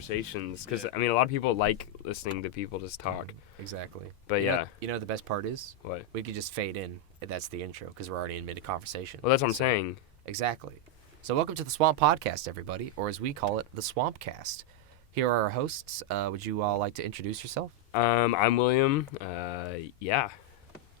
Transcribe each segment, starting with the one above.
conversations. Because, I mean, a lot of people like listening to people just talk. Exactly. But, yeah. You know the best part is? What? We could just fade in. That's the intro, because we're already in mid-conversation. Well, that's what I'm saying. Exactly. So welcome to the Swamp Podcast, everybody, or as we call it, the Swampcast. Here are our hosts. Would you all like to introduce yourself? I'm William. Yeah.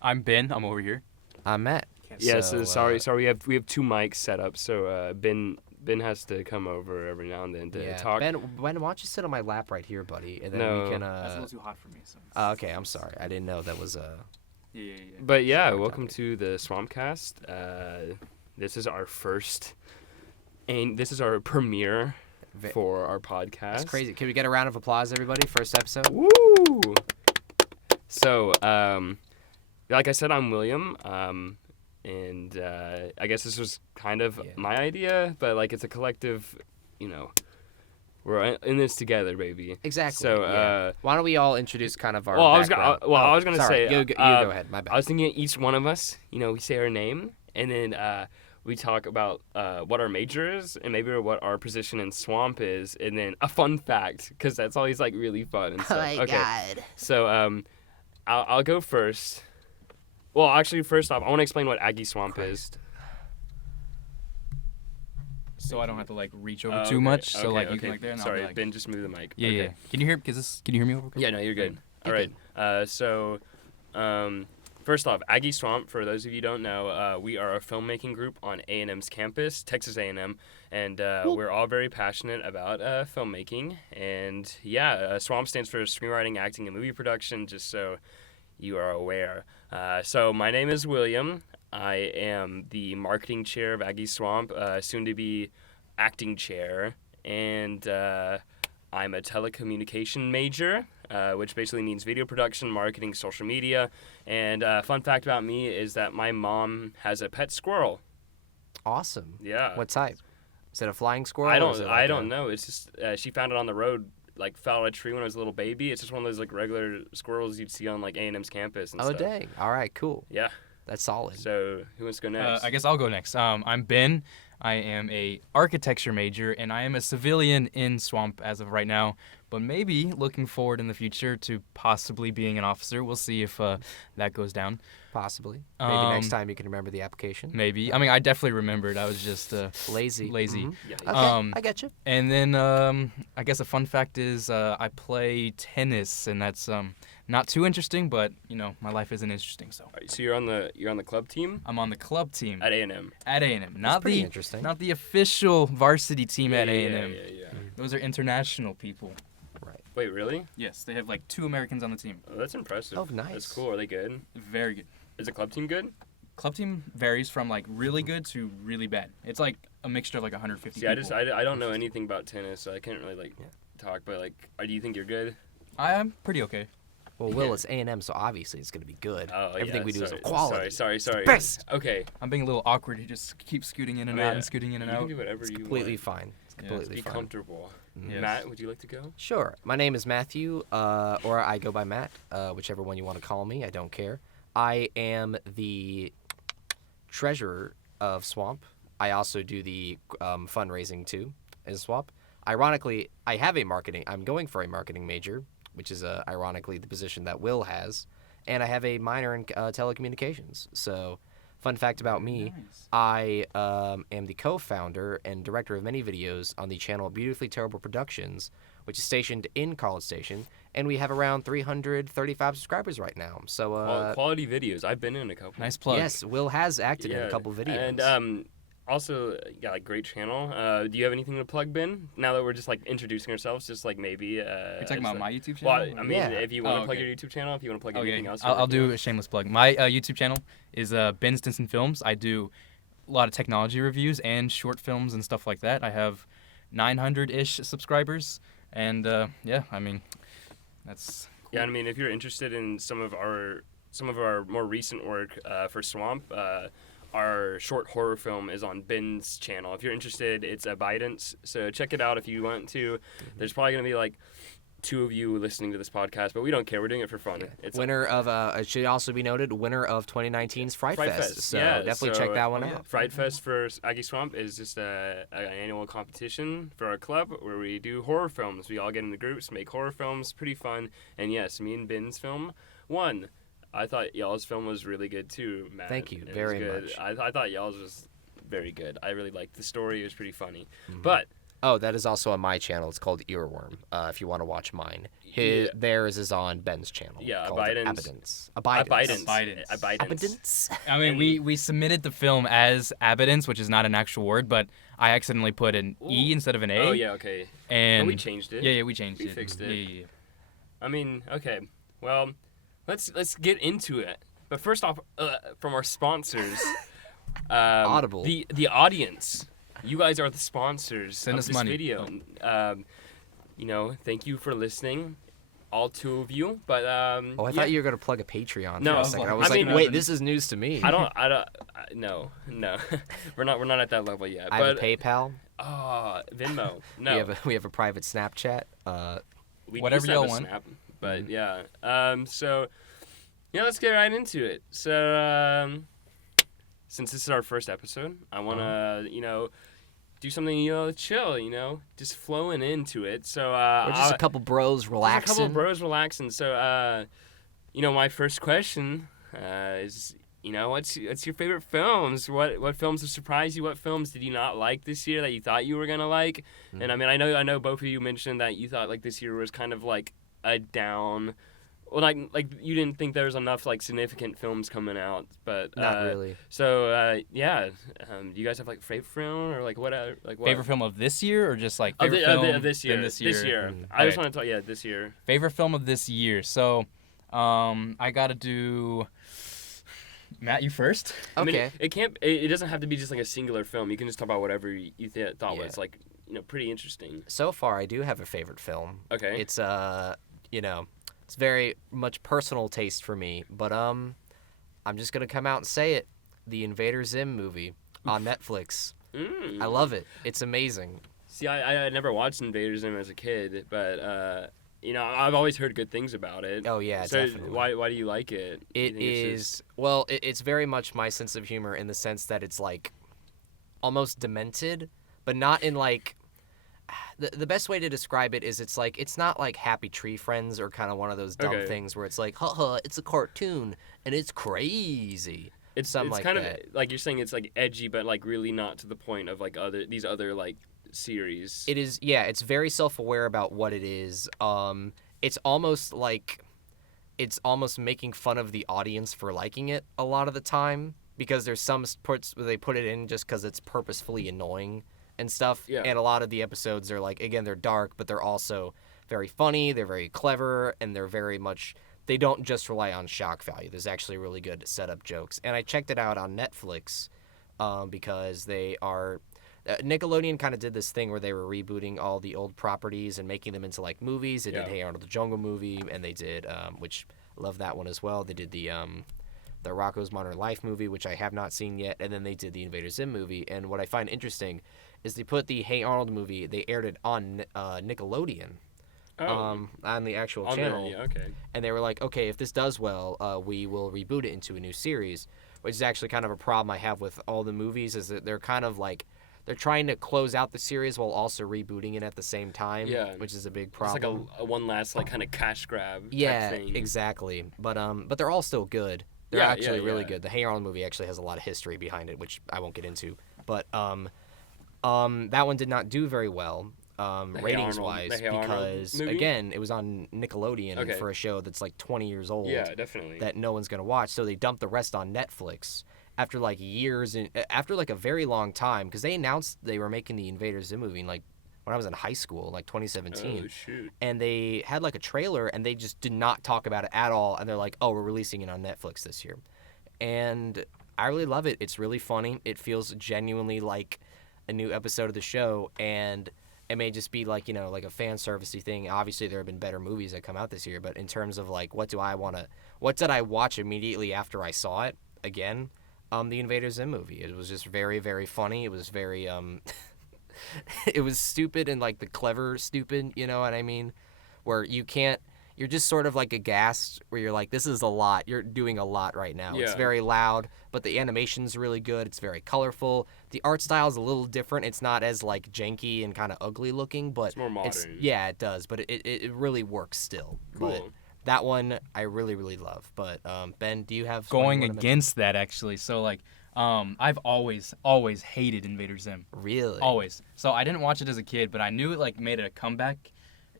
I'm Ben. I'm over here. I'm Matt. Yeah, so sorry. We have two mics set up, so Ben has to come over every now and then to talk. Ben, why don't you sit on my lap right here, buddy, and then we can. That's a little too hot for me. So. Okay, I'm sorry. I didn't know that was Yeah. But yeah, welcome to the Swampcast. This is our first, and this is our premiere for our podcast. That's crazy. Can we get a round of applause, everybody? First episode. Woo! So, like I said, I'm William. And I guess this was kind of my idea, but like it's a collective, we're in this together, baby. Exactly. So why don't we all introduce kind of our I was background? gonna say you go ahead. My bad. I was thinking each one of us, we say our name, and then we talk about what our major is, and maybe what our position in Swamp is, and then a fun fact, because that's always like really fun and stuff. Oh my God. So I'll go first. Well, actually, first off, I want to explain what Aggie Swamp is. So I don't have to like reach over too much. So okay. you can like there. And Sorry, I'll be, like... Ben, just move the mic. Yeah, okay. yeah. Can you hear? Can you hear me over? Yeah, no, you're good. All right. First off, Aggie Swamp. For those of you who don't know, we are a filmmaking group on A&M's campus, Texas A&M, and we're all very passionate about filmmaking. And Swamp stands for Screenwriting, Acting, and Movie Production. Just so you are aware. So my name is William. I am the marketing chair of Aggie Swamp, soon to be acting chair, and I'm a telecommunication major, which basically means video production, marketing, social media. And fun fact about me is that my mom has a pet squirrel. Awesome. Yeah. What type? Is it a flying squirrel? I don't know. It's just she found it on the road. Like fell out of a tree when I was a little baby. It's just one of those like regular squirrels you'd see on like A&M's campus and stuff. Oh dang! All right, cool. Yeah, that's solid. So who wants to go next? I guess I'll go next. I'm Ben. I am a architecture major, and I am a civilian in Swamp as of right now. But maybe looking forward in the future to possibly being an officer. We'll see if that goes down. Possibly. Maybe next time you can remember the application. Maybe. I mean, I definitely remembered. I was just lazy. Mm-hmm. Yeah. Okay, I get you. And then I guess a fun fact is I play tennis, and that's not too interesting, but my life isn't interesting. So. Right, so you're on the club team? I'm on the club team at A&M. At A&M, not the interesting. Not the official varsity team at A&M. Yeah. Those are international people. Right. Wait, really? Yes, they have like 2 Americans on the team. Oh, that's impressive. Oh, nice. That's cool. Are they good? Very good. Is the club team good? Club team varies from like really good to really bad. It's like a mixture of like 150 people. I don't know anything about tennis, so I can't really talk. But like, do you think you're good? I'm pretty okay. Well, Will, it's A&M, so obviously it's gonna be good. Oh, Everything we do is quality. Sorry. Best. Okay. I'm being a little awkward. You just keep scooting in and out and scooting in and out. You can do whatever it's you completely want. fine. It's completely Be fine. comfortable. Yes. Matt, would you like to go? Sure. My name is Matthew, or I go by Matt, whichever one you want to call me. I don't care. I am the treasurer of Swamp. I also do the fundraising too in Swamp. Ironically, I'm going for a marketing major, which is ironically the position that Will has, and I have a minor in telecommunications. So, fun fact about me, Nice. I am the co-founder and director of many videos on the channel Beautifully Terrible Productions, which is stationed in College Station, and we have around 335 subscribers right now. So quality videos. I've been in a couple. Nice plug. Yes, Will has acted in a couple videos. And also, like great channel. Do you have anything to plug, Ben? Now that we're just like introducing ourselves, just like maybe. You're talking about my YouTube Well, channel? I mean, if you want to plug your YouTube channel, if you want to plug anything else. I'll do a shameless plug. My YouTube channel is Ben Stinson Films. I do a lot of technology reviews and short films and stuff like that. I have 900-ish subscribers, and I mean, that's cool. Yeah, I mean, if you're interested in some of our more recent work for Swamp, our short horror film is on Ben's channel. If you're interested, it's Abidance, so check it out if you want to. There's probably going to be like 2 of you listening to this podcast, but we don't care. We're doing it for fun. It's Winner of it should also be noted, winner of 2019's Fright Fest. So yeah, definitely check that one out. Fright Fest for Aggie Swamp is just an annual competition for our club where we do horror films. We all get into groups, make horror films, pretty fun. And yes, me and Ben's film won. I thought y'all's film was really good too, Matt. Thank you It very was good. much. I thought y'all's was very good. I really liked the story. It was pretty funny. But Oh, that is also on my channel. It's called Earworm. If you want to watch mine, theirs is on Ben's channel. Yeah, called Abidance. Abidance. Abidance. I mean, we submitted the film as abidance, which is not an actual word, but I accidentally put an E instead of an A. Oh yeah, okay. And we changed it. Yeah, we changed it. We fixed it. Yeah. I mean, okay. Well, let's get into it. But first off, from our sponsors, Audible. The audience. You guys are the sponsors Send of us this money. video. Thank you for listening, all 2 of you. But Oh, I thought you were gonna plug a Patreon No, for a second. I was I like, mean, wait, this is news to me. I don't. No. we're not at that level yet. I have a PayPal. Venmo. No. We have a private Snapchat. We Whatever used to have y'all a want. Snap, but yeah. So yeah, let's get right into it. So since this is our first episode, I wanna do something chill, just flowing into it. So We're just a couple bros relaxing. Just a couple of bros relaxing. So my first question is, what's your favorite films? What films have surprised you? What films did you not like this year that you thought you were gonna like? And I mean, I know both of you mentioned that you thought like this year was kind of like a down. Well, like you didn't think there was enough like significant films coming out, but Not really. So do you guys have like favorite film or like what? Favorite film of this year or just like of favorite film this year? in this year? This year. Mhm. I just Okay. want to talk. This year. Favorite film of this year. So, I gotta do. Matt, you first. I mean, Okay. it can't. It doesn't have to be just like a singular film. You can just talk about whatever you thought Yeah. was like pretty interesting. So far, I do have a favorite film. Okay. It's it's very much personal taste for me, but I'm just gonna come out and say it. The Invader Zim movie on Netflix. I love it. It's amazing. See, I never watched Invader Zim as a kid, but I've always heard good things about it. Oh yeah, So definitely. why do you like it? You It think it's is well. It's very much my sense of humor in the sense that it's like almost demented, but not in like. The best way to describe it is it's not like Happy Tree Friends or kind of one of those dumb Okay. things where it's like, haha, it's a cartoon and it's crazy. It's something like kind that. of like you're saying it's like edgy, but like really not to the point of like these other like series. It is, yeah. It's very self-aware about what it is. It's almost making fun of the audience for liking it a lot of the time because there's some parts where they put it in just because it's purposefully annoying and stuff. Yeah. And a lot of the episodes are like, again, they're dark, but they're also very funny. They're very clever, and they're very much. They don't just rely on shock value. There's actually really good setup jokes. And I checked it out on Netflix because they are. Nickelodeon kind of did this thing where they were rebooting all the old properties and making them into like movies. They did Hey Arnold the Jungle movie, and they did, which I love that one as well. They did the Rocko's Modern Life movie, which I have not seen yet, and then they did the Invader Zim movie. And what I find interesting is they put the Hey Arnold movie. They aired it on Nickelodeon. On the actual channel. Okay. And they were like, okay, if this does well, we will reboot it into a new series, which is actually kind of a problem I have with all the movies is that they're kind of like, they're trying to close out the series while also rebooting it at the same time, which is a big problem. It's like a one last like kind of cash grab yeah, type thing. exactly. But they're all still good. They're actually really good. The Hey Arnold movie actually has a lot of history behind it, which I won't get into. But that one did not do very well. Ratings wise, because again, it was on Nickelodeon for a show that's like 20 years old. Yeah, definitely. That no one's gonna watch, so they dumped the rest on Netflix after like years and after like a very long time, because they announced they were making the Invader Zim movie like when I was in high school, like 2017. Oh shoot! And they had like a trailer, and they just did not talk about it at all. And they're like, "Oh, we're releasing it on Netflix this year," and I really love it. It's really funny. It feels genuinely like a new episode of the show, and it may just be like, like a fan servicey thing. Obviously, there have been better movies that come out this year, but in terms of like, what did I watch immediately after I saw it again? The Invader Zim movie. It was just very, very funny. It was very, it was stupid and like the clever stupid, you know what I mean? where you can't. You're just sort of like aghast, where you're like, this is a lot. You're doing a lot right now. It's Yeah. very loud, but the animation's really good. It's very colorful. The art style is a little different. It's not as like janky and kind of ugly looking, but It's more modern. yeah, it does. But it really works still. But Cool. that one I really, really love. But Ben, do you have one Going you wanna against that, actually. So, like, I've always hated Invader Zim. mention? Really? Always. So I didn't watch it as a kid, but I knew it, like, made a comeback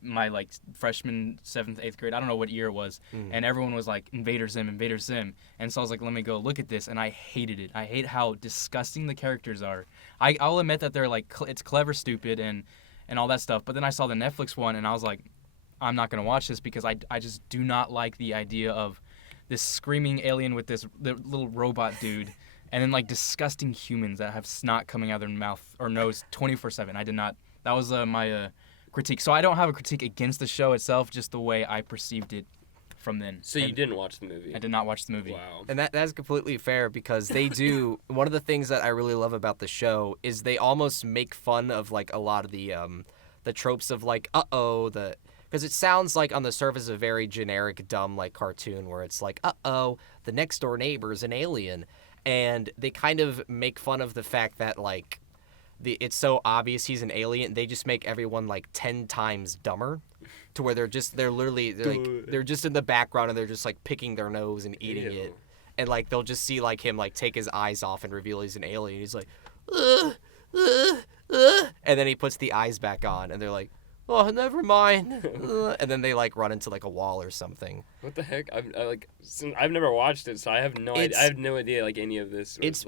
my, like, freshman, 7th, 8th grade. I don't know what year it was. And everyone was like, Invader Zim, Invader Zim. And so I was like, let me go look at this. And I hated it. I hate how disgusting the characters are. I'll admit that they're, like, it's clever, stupid, and all that stuff. But then I saw the Netflix one, and I was like, I'm not going to watch this because I just do not like the idea of this screaming alien with this little robot dude and then, like, disgusting humans that have snot coming out of their mouth or nose 24/7. I did not. That was my critique. So I don't have a critique against the show itself, just the way I perceived it from then. So you didn't watch the movie? I did not watch the movie. Wow. And that's completely fair because they do. One of the things that I really love about the show is they almost make fun of like a lot of the tropes of like because it sounds like on the surface a very generic dumb like cartoon where it's like the next door neighbor is an alien, and they kind of make fun of the fact that like it's so obvious he's an alien. They just make everyone like 10 times dumber, to where they're just they're just in the background and they're just like picking their nose and eating Ew. it, and like they'll just see like him like take his eyes off and reveal he's an alien. He's like, and then he puts the eyes back on, and they're like, oh, never mind, and then they like run into like a wall or something. What the heck? I've never watched it, so I have no idea. I have no idea like any of this. Was,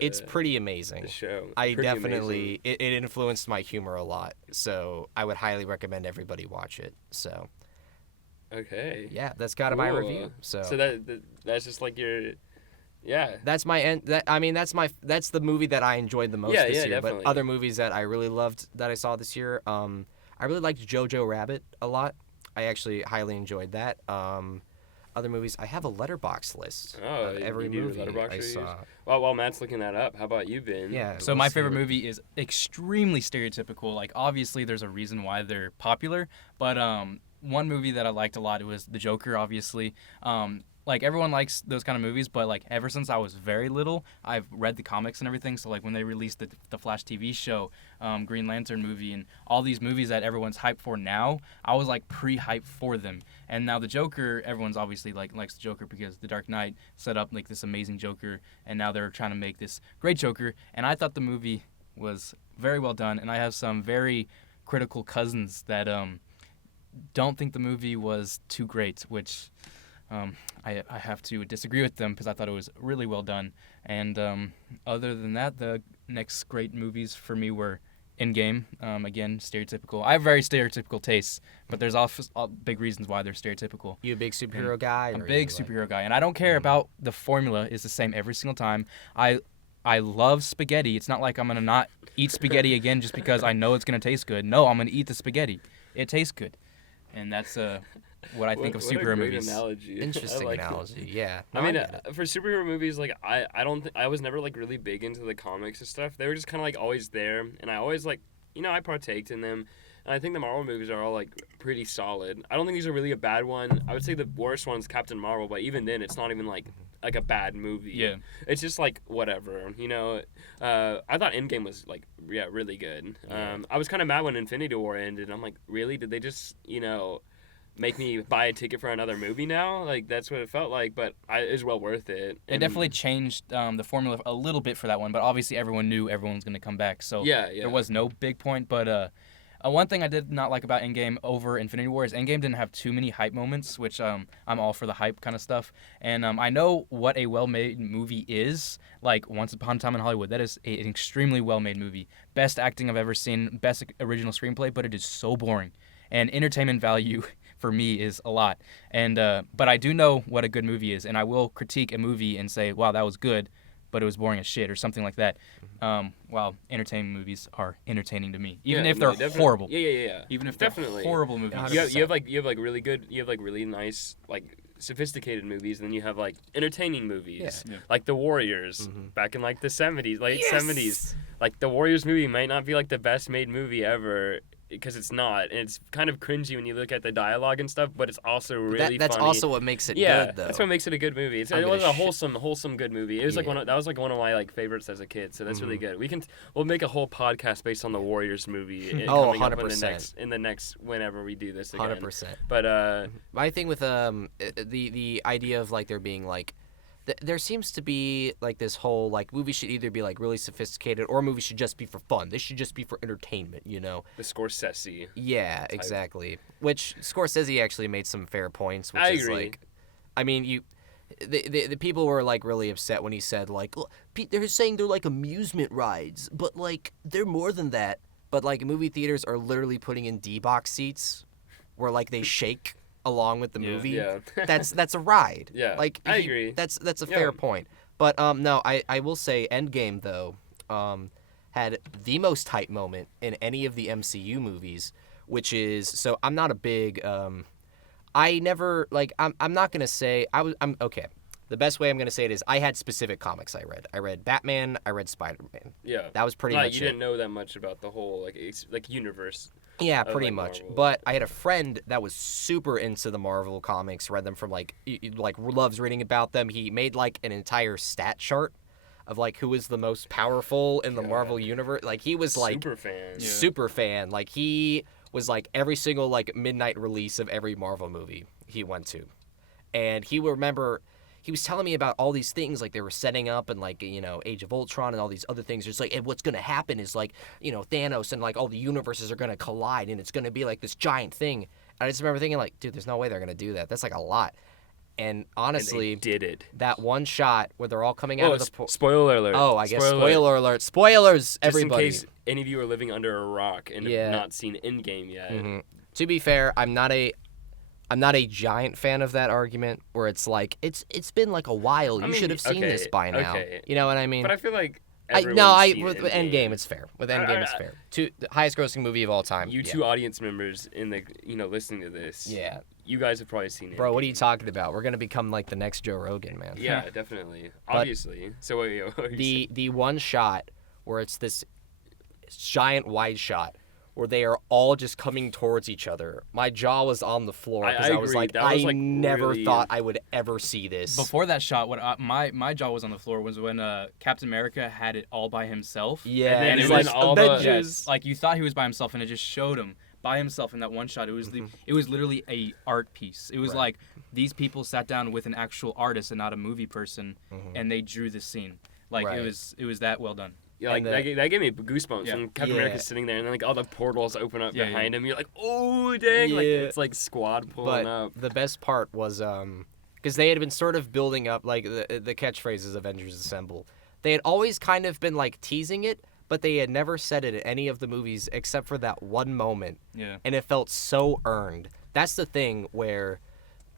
It's pretty amazing. The show. I Pretty definitely it influenced my humor a lot, so I would highly recommend everybody watch it. So amazing. Okay. yeah, that's kind of my Cool. review. So that's just like your. Yeah. that's my end. That's the movie that I enjoyed the most Yeah, this yeah, year. definitely. But other movies that I really loved that I saw this year, I really liked Jojo Rabbit a lot. I actually highly enjoyed that. Other movies, I have a letterbox list of every you do movie Letterboxd I reviews? saw. Well, while Matt's looking that up, how about you, Ben? Yeah. So let's my see favorite what- movie is extremely stereotypical. Like, obviously there's a reason why they're popular, but one movie that I liked a lot, it was The Joker, obviously. Like, everyone likes those kind of movies, but like ever since I was very little, I've read the comics and everything. So like when they released the Flash TV show, Green Lantern movie, and all these movies that everyone's hyped for now, I was like pre-hyped for them. And now the Joker, everyone's obviously like likes the Joker because The Dark Knight set up like this amazing Joker, and now they're trying to make this great Joker. And I thought the movie was very well done, and I have some very critical cousins that don't think the movie was too great, which I have to disagree with them because I thought it was really well done. And other than that, the next great movies for me were Endgame. Again, stereotypical. I have very stereotypical tastes, but there's also big reasons why they're stereotypical. You a big superhero guy? I'm or a big you, like- superhero guy, and I don't care about the formula is the same every single time. I love spaghetti. It's not like I'm gonna not eat spaghetti again just because I know it's gonna taste good. No, I'm gonna eat the spaghetti. It tastes good, and that's what I think of What a superhero great movies. Analogy. Interesting I like it. analogy. Yeah. I No, mean, get it. for superhero movies, like I don't I was never like really big into the comics and stuff. They were just kind of like always there, and I always like I partaked in them. And I think the Marvel movies are all like pretty solid. I don't think these are really a bad one. I would say the worst one's Captain Marvel, but even then, it's not even like a bad movie. Yeah. It's just like whatever, I thought Endgame was like really good. I was kind of mad when Infinity War ended. I'm like, really? Did they just make me buy a ticket for another movie now? Like that's what it felt like, but it was well worth it. They definitely changed the formula a little bit for that one, but obviously everyone knew everyone was going to come back, so there was no big point. But one thing I did not like about Endgame over Infinity War is Endgame didn't have too many hype moments, which I'm all for the hype kind of stuff. And I know what a well-made movie is, like Once Upon a Time in Hollywood. That is an extremely well-made movie. Best acting I've ever seen, best original screenplay, but it is so boring. And entertainment value for me is a lot. And but I do know what a good movie is, and I will critique a movie and say, wow, that was good, but it was boring as shit or something like that. While entertaining movies are entertaining to me, even if they're horrible. Yeah. Even if definitely they're horrible movies. You have really good, you have like really nice like sophisticated movies, and then you have like entertaining movies, like The Warriors back in like the 70s, late 70s. Like The Warriors movie might not be like the best made movie ever, because it's not, and it's kind of cringy when you look at the dialogue and stuff, but it's also really That's funny. also what makes it Yeah, good, though. that's what makes it a good movie. It was a wholesome good movie. It was like that was like one of my like favorites as a kid. So that's really good. We'll make a whole podcast based on the Warriors movie. Coming up 100%. in the next whenever we do this again. 100%. But my thing with the idea of like there being like there seems to be like this whole like movies should either be like really sophisticated or movies should just be for fun. They should just be for entertainment, you know. The Scorsese. Yeah, exactly. Which Scorsese actually made some fair points. Which I is agree. like, I mean, the people were like really upset when he said like, they're saying they're like amusement rides, but like they're more than that. But like movie theaters are literally putting in D-box seats where like they shake along with the movie. Yeah. That's a ride. Yeah, like I agree. That's a fair point. But no, I will say Endgame though had the most hype moment in any of the MCU movies, which is so I'm not a big I never like I'm not gonna say I'm okay. The best way I'm gonna say it is I had specific comics I read. I read Batman. I read Spider-Man. Yeah. That was pretty much you didn't know that much about the whole like universe. Yeah, of, pretty like, much. Marvel. But I had a friend that was super into the Marvel comics, read them from like loves reading about them. He made like an entire stat chart of like who is the most powerful in the Marvel universe. Like he was like super fan. Yeah. super fan. Like he was like every single like midnight release of every Marvel movie he went to. And he was telling me about all these things like they were setting up and like, you know, Age of Ultron and all these other things. Just like, and what's going to happen is like, you know, Thanos and like all the universes are going to collide and it's going to be like this giant thing. And I just remember thinking like, dude, there's no way they're going to do that. That's like a lot. And honestly, and they did it. that one shot where they're all coming out of the spoiler alert. Oh, I guess spoiler alert. Spoilers, Just everybody. in case any of you are living under a rock and have not seen Endgame yet. Mm-hmm. To be fair, I'm not a giant fan of that argument where it's like it's been like a while. You should have seen this by now. Okay. You know what I mean? But I feel like with Endgame it's fair. With Endgame it's fair. The highest grossing movie of all time. You two audience members in the listening to this. Yeah. You guys have probably seen it. Bro, what are you talking about? We're gonna become like the next Joe Rogan, man. Yeah, definitely. Obviously. So what are you the one shot where it's this giant wide shot where they are all just coming towards each other. My jaw was on the floor because I was like, I never thought I would ever see this. Before that shot, my jaw was on the floor was when Captain America had it all by himself. Yeah, and it then was all Avengers. like you thought he was by himself, and it just showed him by himself in that one shot. It was it was literally a art piece. It was like these people sat down with an actual artist and not a movie person, and they drew this scene. Like it was that well done. Yeah, like that gave me goosebumps when Captain America's sitting there and then like all the portals open up behind him. You're like, oh dang! Like it's like squad pulling up. The best part was because they had been sort of building up like the catchphrase is Avengers Assemble. They had always kind of been like teasing it, but they had never said it in any of the movies except for that one moment. Yeah. And it felt so earned. That's the thing where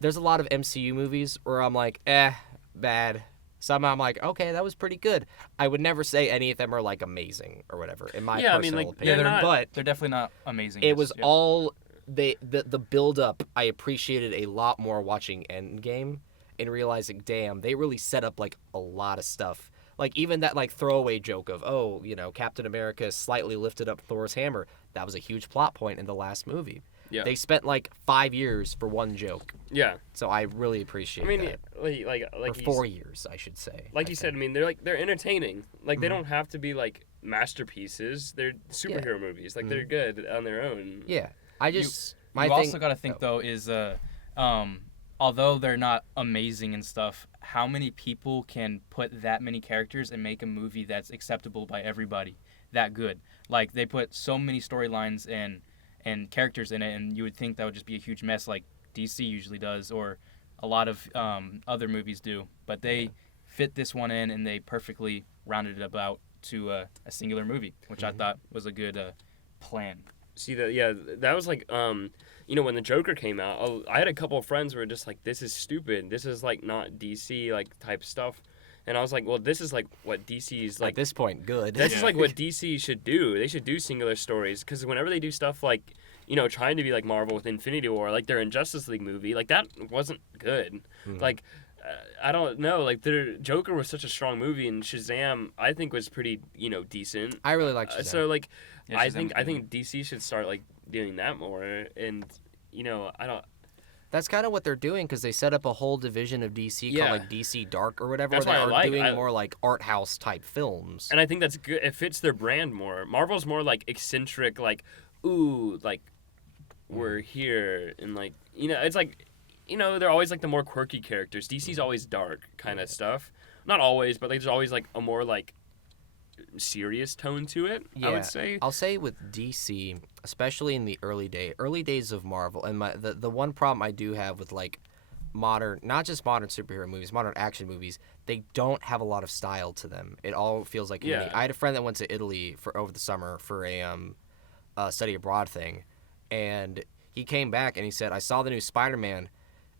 there's a lot of MCU movies where I'm like, bad. Some I'm like, okay, that was pretty good. I would never say any of them are like amazing or whatever in my personal opinion. But they're definitely not amazing. It was all the build up. I appreciated a lot more watching Endgame and realizing, damn, they really set up like a lot of stuff. Like even that like throwaway joke of, oh, you know, Captain America slightly lifted up Thor's hammer. That was a huge plot point in the last movie. Yeah. They spent like 5 years for one joke. Yeah. So I really appreciate that. like or 4 years, I should say. Like you said, I mean, they're entertaining. Like they don't have to be like masterpieces. They're superhero movies. Like they're good on their own. Yeah. I just you also got to think though is although they're not amazing and stuff, how many people can put that many characters and make a movie that's acceptable by everybody? That good. Like they put so many storylines and characters in it, and you would think that would just be a huge mess like DC usually does or a lot of other movies do. But they fit this one in, and they perfectly rounded it about to a singular movie, which I thought was a good plan. See, that was like, you know, when the Joker came out, I had a couple of friends who were just like, this is stupid. This is like not DC like type stuff. And I was like, well, this is like what DC's like. At this point, good. This is like what DC should do. They should do singular stories because whenever they do stuff like, you know, trying to be like Marvel with Infinity War, like their Injustice League movie, like that wasn't good. Like, I don't know. Like, their Joker was such a strong movie, and Shazam, I think, was pretty, decent. I really like Shazam. So, like, Yeah, I Shazam think was good. DC should start like doing that more. And I don't. That's kind of what they're doing because they set up a whole division of DC Yeah. called like DC Dark or whatever, That's where they what I are like. doing more like art house type films. And I think that's good. It fits their brand more. Marvel's more like eccentric, like, ooh, like, we're here, and like, it's like, they're always like the more quirky characters. DC's always dark kind of stuff. Not always, but like, there's always like a more like serious tone to it. Yeah, I would say. I'll say with DC, especially in the early days of Marvel, and the one problem I do have with like modern, not just modern superhero movies, modern action movies, they don't have a lot of style to them. It all feels like Yeah. I had a friend that went to Italy for over the summer for a study abroad thing, and he came back and he said, I saw the new Spider-Man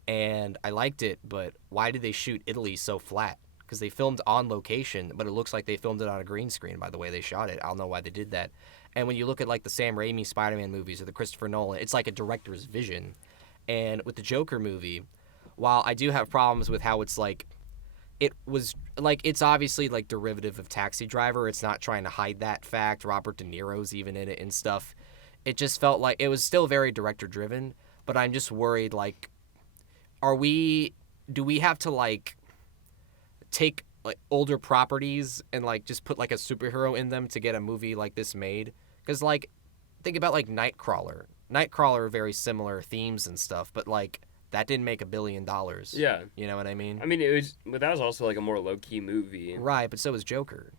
and I liked it, but why did they shoot Italy so flat? Because they filmed on location, but it looks like they filmed it on a green screen by the way they shot it. I don't know why they did that. And when you look at like the Sam Raimi Spider-Man movies or the Christopher Nolan, it's like a director's vision. And with the Joker movie, while I do have problems with how it's like, it was like, it's obviously like derivative of Taxi Driver. It's not trying to hide that fact. Robert De Niro's even in it and stuff. It just felt like it was still very director driven, but I'm just worried like, do we have to like take like older properties and like just put like a superhero in them to get a movie like this made? Because like, think about like Nightcrawler, very similar themes and stuff, but like that didn't make $1 billion. Yeah. You know what I mean? I mean, it was, but that was also like a more low key movie. Right, but so was Joker.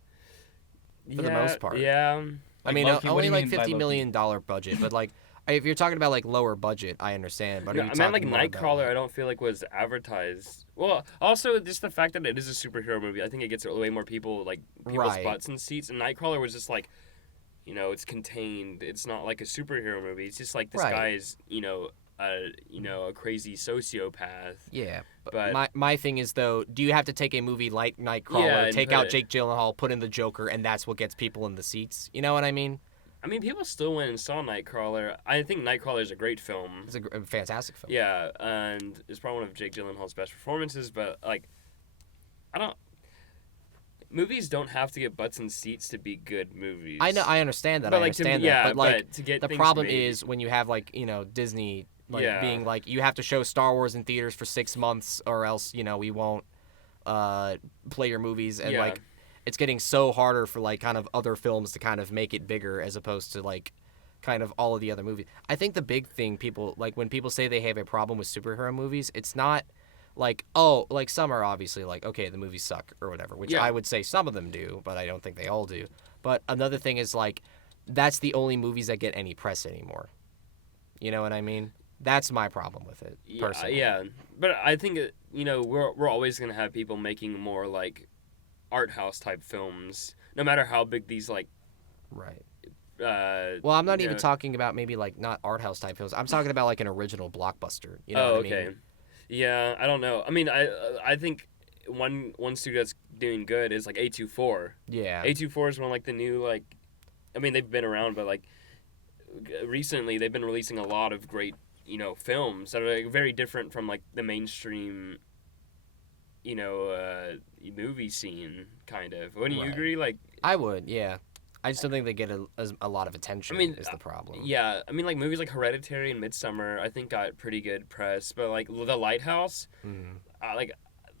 For the most part. Yeah. I mean, low-key, what only do you like mean by $50 low-key? million budget, but like if you're talking about like lower budget, I understand. But No, are you I mean, like talking more about, Nightcrawler, I don't feel like was advertised. Well, also just the fact that it is a superhero movie, I think it gets way more people like people's Right. butts in seats. And Nightcrawler was just like, it's contained. It's not like a superhero movie. It's just like this Right. guy is, a crazy sociopath. Yeah, But my thing is though, do you have to take a movie like Nightcrawler, Yeah, and take put out it- Jake Gyllenhaal, put in the Joker, and that's what gets people in the seats? You know what I mean? I mean, people still went and saw Nightcrawler. I think Nightcrawler is a great film. It's a fantastic film. Yeah, and it's probably one of Jake Gyllenhaal's best performances. But like, movies don't have to get butts in seats to be good movies. I know, I understand that. But I like to understand me, that. yeah, But like, to get the things problem made- is when you have like Disney Yeah. being like, you have to show Star Wars in theaters for 6 months, or else we won't play your movies, and Yeah. like it's getting so harder for like kind of other films to kind of make it bigger as opposed to like kind of all of the other movies. I think the big thing people like when people say they have a problem with superhero movies, it's not like, oh, like some are obviously like, okay, the movies suck or whatever, which Yeah. I would say some of them do, but I don't think they all do. But another thing is like, that's the only movies that get any press anymore. You know what I mean? That's my problem with it, personally. Yeah, but I think we're always gonna have people making more like art house type films, no matter how big these like. Right. Well, Well, I'm not even talking about maybe like not art house type films. I'm talking about like an original blockbuster. You know Oh, what I okay. mean? Yeah, I don't know. I mean, I think one studio that's doing good is like A24. Yeah. A24 is one of like the new like, I mean they've been around, but like recently they've been releasing a lot of great films that are like, very different from like the mainstream movie scene kind of. Wouldn't you Right. agree? Like, I would, yeah. I just don't think they get a lot of attention. I mean, is the problem. yeah, I mean like movies like Hereditary and Midsummer I think got pretty good press, but like The Lighthouse, Mhm.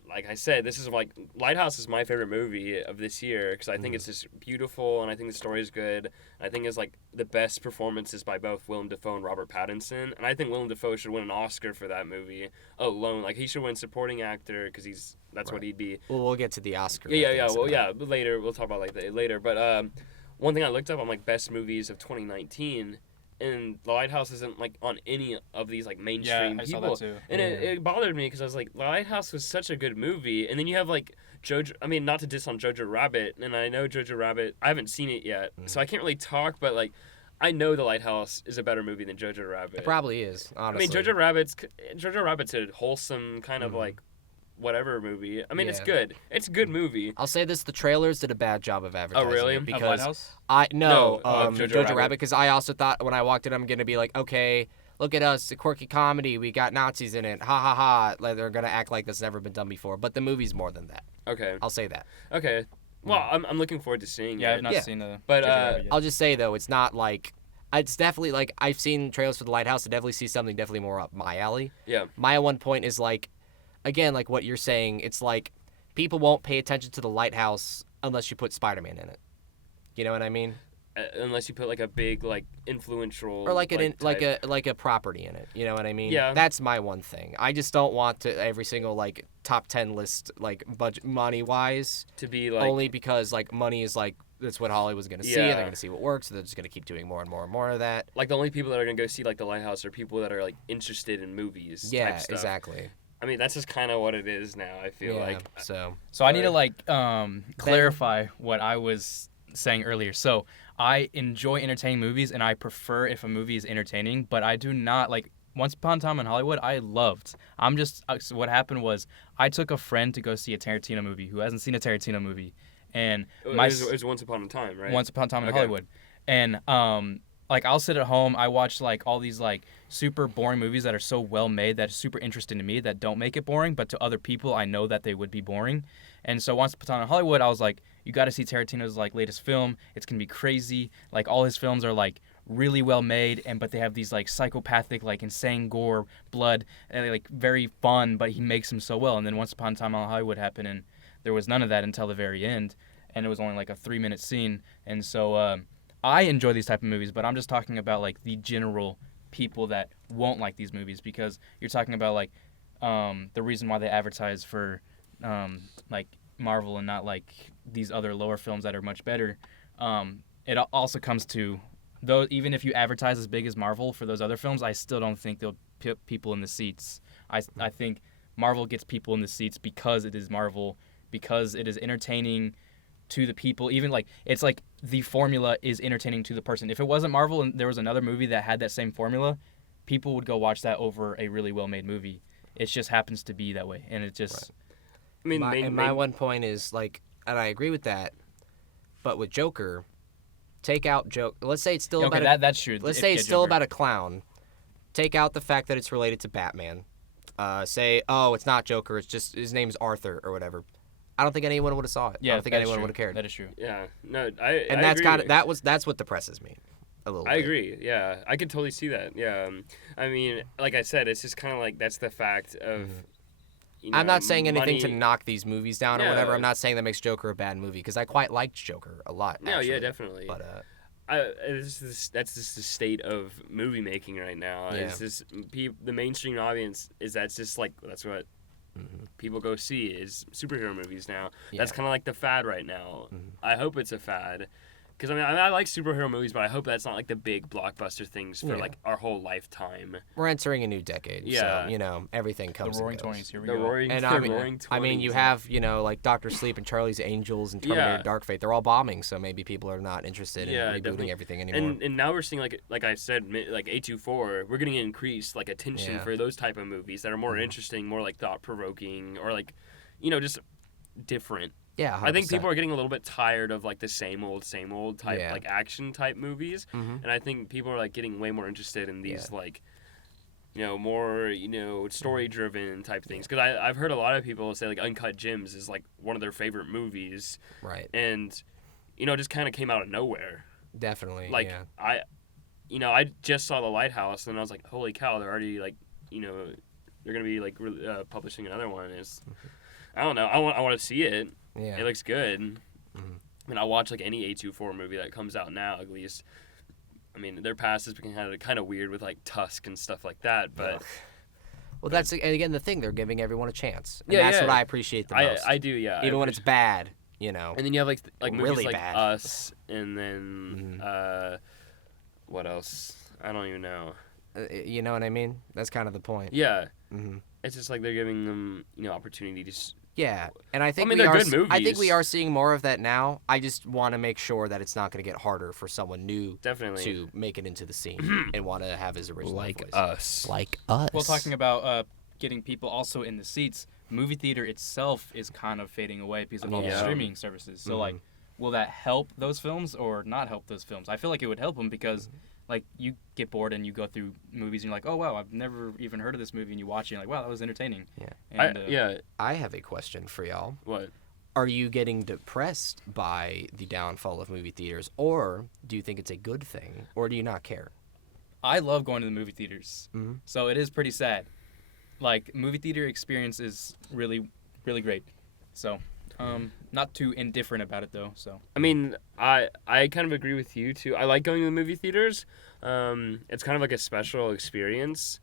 like I said, this is like Lighthouse is my favorite movie of this year because I think it's just beautiful and I think the story is good. I think it's like the best performances by both Willem Dafoe and Robert Pattinson, and I think Willem Dafoe should win an Oscar for that movie alone. Like he should win supporting actor because that's what Right. he'd be. Well, we'll get to the Oscar. Yeah. things Well, about- yeah. But later we'll talk about like that later. But one thing I looked up on like best movies of 2019. And The Lighthouse isn't like on any of these like mainstream Yeah, I saw people. that too. And Yeah. it bothered me because I was like, The Lighthouse was such a good movie. And then you have like Jojo, I mean, not to diss on Jojo Rabbit, and I know Jojo Rabbit, I haven't seen it yet, so I can't really talk, but like, I know The Lighthouse is a better movie than Jojo Rabbit. It probably is, honestly. I mean, Jojo Rabbit's a wholesome kind of like whatever movie. I mean, it's Yeah. good. It's a good movie. I'll say this: the trailers did a bad job of advertising. really? it Of Because Lighthouse? I no, No, of Jojo Jojo Rabbit. Rabbit, because I also thought when I walked in, I'm gonna be like, okay, look at us, a quirky comedy. We got Nazis in it. Ha ha ha. Like, they're gonna act like that's never been done before. But the movie's more than that. Okay. I'll say that. Okay. Well, I'm looking forward to seeing Yeah, it. I've not Yeah. seen the. But, Jojo Rabbit yet. I'll just say though, it's not like. It's definitely like I've seen trailers for the Lighthouse. I definitely see something definitely more up my alley. Yeah. My one point is like, again, like what you're saying. It's like people won't pay attention to the Lighthouse unless you put Spider-Man in it. You know what I mean? Unless you put like a big like influential Or like type. a property in it. You know what I mean? Yeah. That's my one thing. I just don't want to every single like top 10 list like budget money wise. To be like Only because like money is like that's what Hollywood's gonna see. Yeah. They're gonna see what works. So they're just gonna keep doing more and more and more of that. the only people that are gonna go see like the Lighthouse are people that are like interested in movies. Yeah, type stuff. exactly. I mean, that's just kind of what it is now. I feel Yeah. like. So So I need to like clarify what I was saying earlier. So I enjoy entertaining movies, and I prefer if a movie is entertaining, but I do not like. Once Upon a Time in Hollywood, I loved. So what happened was I took a friend to go see a Tarantino movie who hasn't seen a Tarantino movie, and It was Once Upon a Time, right? Once Upon a Time in Okay. Hollywood, and like I'll sit at home, I watch like all these like super boring movies that are so well made that are super interesting to me that don't make it boring, but to other people I know that they would be boring. And so Once Upon a Time in Hollywood, I was like, you got to see Tarantino's like latest film. It's gonna be crazy. Like all his films are like really well made, but they have these like psychopathic, like insane gore, blood, and like very fun. But he makes them so well. And then Once Upon a Time in Hollywood happened, and there was none of that until the very end, and it was only like a 3-minute scene. And so I enjoy these type of movies, but I'm just talking about like the general people that won't like these movies, because you're talking about like the reason why they advertise for like Marvel and not like these other lower films that are much better. It also comes to though, even if you advertise as big as Marvel for those other films, I still don't think they'll put people in the seats. I think Marvel gets people in the seats because it is Marvel, because it is entertaining to the people. Even like it's like the formula is entertaining to the person. If it wasn't Marvel and there was another movie that had that same formula, people would go watch that over a really well made movie. It just happens to be that way, and it just. Right. I mean, my one point is like, and I agree with that, but with Joker, take out Joker. Let's say it's still Okay, about that's true. let's say it's still about a clown. Take out the fact that it's related to Batman. Say, oh, it's not Joker. It's just his name's Arthur or whatever. I don't think anyone would have saw it. Yeah, I don't think that is anyone true. would have cared. That is true. Yeah, no, I And that's agree. kind of that's what depresses me a little. I bit. agree. Yeah, I could totally see that. Yeah, I mean, like I said, it's just kind of like that's the fact of. You know, I'm not saying anything to money- knock these movies down or No. whatever. I'm not saying that makes Joker a bad movie because I quite liked Joker a lot. No, actually. yeah, definitely. But that's just the state of movie making right now. Yeah. It's just the mainstream audience is that's just like that's what people go see is superhero movies now. That's Yeah. kind of like the fad right now. I hope it's a fad. Because, I like superhero movies, but I hope that's not, like, the big blockbuster things for, Yeah. like, our whole lifetime. we're entering a new decade. Yeah. So, everything comes The Roaring and goes. 20s. Here we The go. roaring, And the I mean, roaring 20s. I mean, you have, like Dr. Sleep and Charlie's Angels and Terminator Yeah. Dark Fate. They're all bombing, so maybe people are not interested in Yeah, rebooting definitely. everything anymore. And now we're seeing, like I said, like A24, we're getting increased, like, attention Yeah. for those type of movies that are more interesting, more, like, thought-provoking, or, like, just different. Yeah, 100%. I think people are getting a little bit tired of like the same old type Yeah. like action type movies, and I think people are like getting way more interested in these like, more story driven type things. Because I've heard a lot of people say like Uncut Gems is like one of their favorite movies, Right. and it just kind of came out of nowhere. Definitely. Like yeah. I just saw The Lighthouse and I was like, holy cow, they're already like they're gonna be like publishing another one. I don't know. I want to see it. Yeah. It looks good. I mean, I'll watch like any A24 movie that comes out now, at least. I mean, their past has been kind of weird with like Tusk and stuff like that, but Well, that's again the thing. They're giving everyone a chance. And Yeah, that's yeah. what I appreciate the most. I do, yeah. Even I when it's bad, And then you have like movies Really like bad. Us, and then what else? I don't even know. You know what I mean? That's kind of the point. Yeah, hmm it's just like they're giving them opportunity to. Yeah, and I think mean, we they're are. good I think we movies. are seeing more of that now. I just want to make sure that it's not going to get harder for someone new Definitely. to make it into the scene and want to have his original Like voice. Us. Like us. Well, talking about getting people also in the seats, movie theater itself is kind of fading away because of all the Yeah. streaming services. So, like, will that help those films or not help those films? I feel like it would help them because like you get bored and you go through movies and you're like, oh wow, I've never even heard of this movie, and you watch it and you're like, wow, that was entertaining. Yeah. And, I have a question for y'all. What? Are you getting depressed by the downfall of movie theaters, or do you think it's a good thing, or do you not care? I love going to the movie theaters, Mhm. so it is pretty sad. Like, movie theater experience is really, really great. So, not too indifferent about it though. So. I mean, I kind of agree with you too. I like going to the movie theaters. It's kind of like a special experience.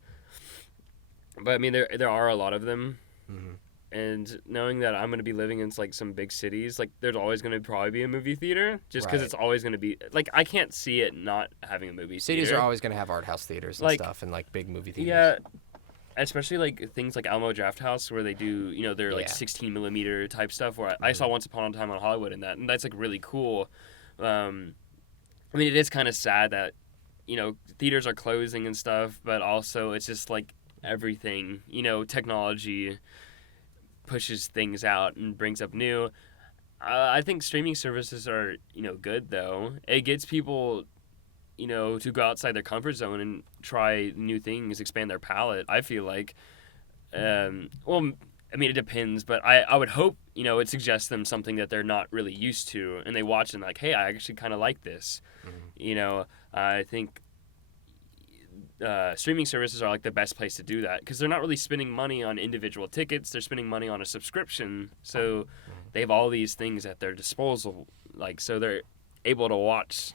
But I mean, there are a lot of them, Mhm. and knowing that I'm gonna be living in like some big cities, like there's always gonna probably be a movie theater, just because Right. it's always gonna be like I can't see it not having a movie Cities theater. are always going to have art house theaters and Like, stuff, and like big movie theaters. Yeah, especially like things like Alamo Drafthouse where they do, they're like Yeah. 16 millimeter type stuff. Where I saw Once Upon a Time on Hollywood and that's like really cool. I mean, it is kind of sad that theaters are closing and stuff, but also it's just like everything, technology pushes things out and brings up new. I think streaming services are good though. It gets people to go outside their comfort zone and try new things, expand their palate. I feel like, well, I mean, it depends, but I would hope, it suggests them something that they're not really used to, and they watch and like, hey, I actually kind of like this. I think streaming services are like the best place to do that because they're not really spending money on individual tickets. They're spending money on a subscription, so they have all these things at their disposal, like, so they're able to watch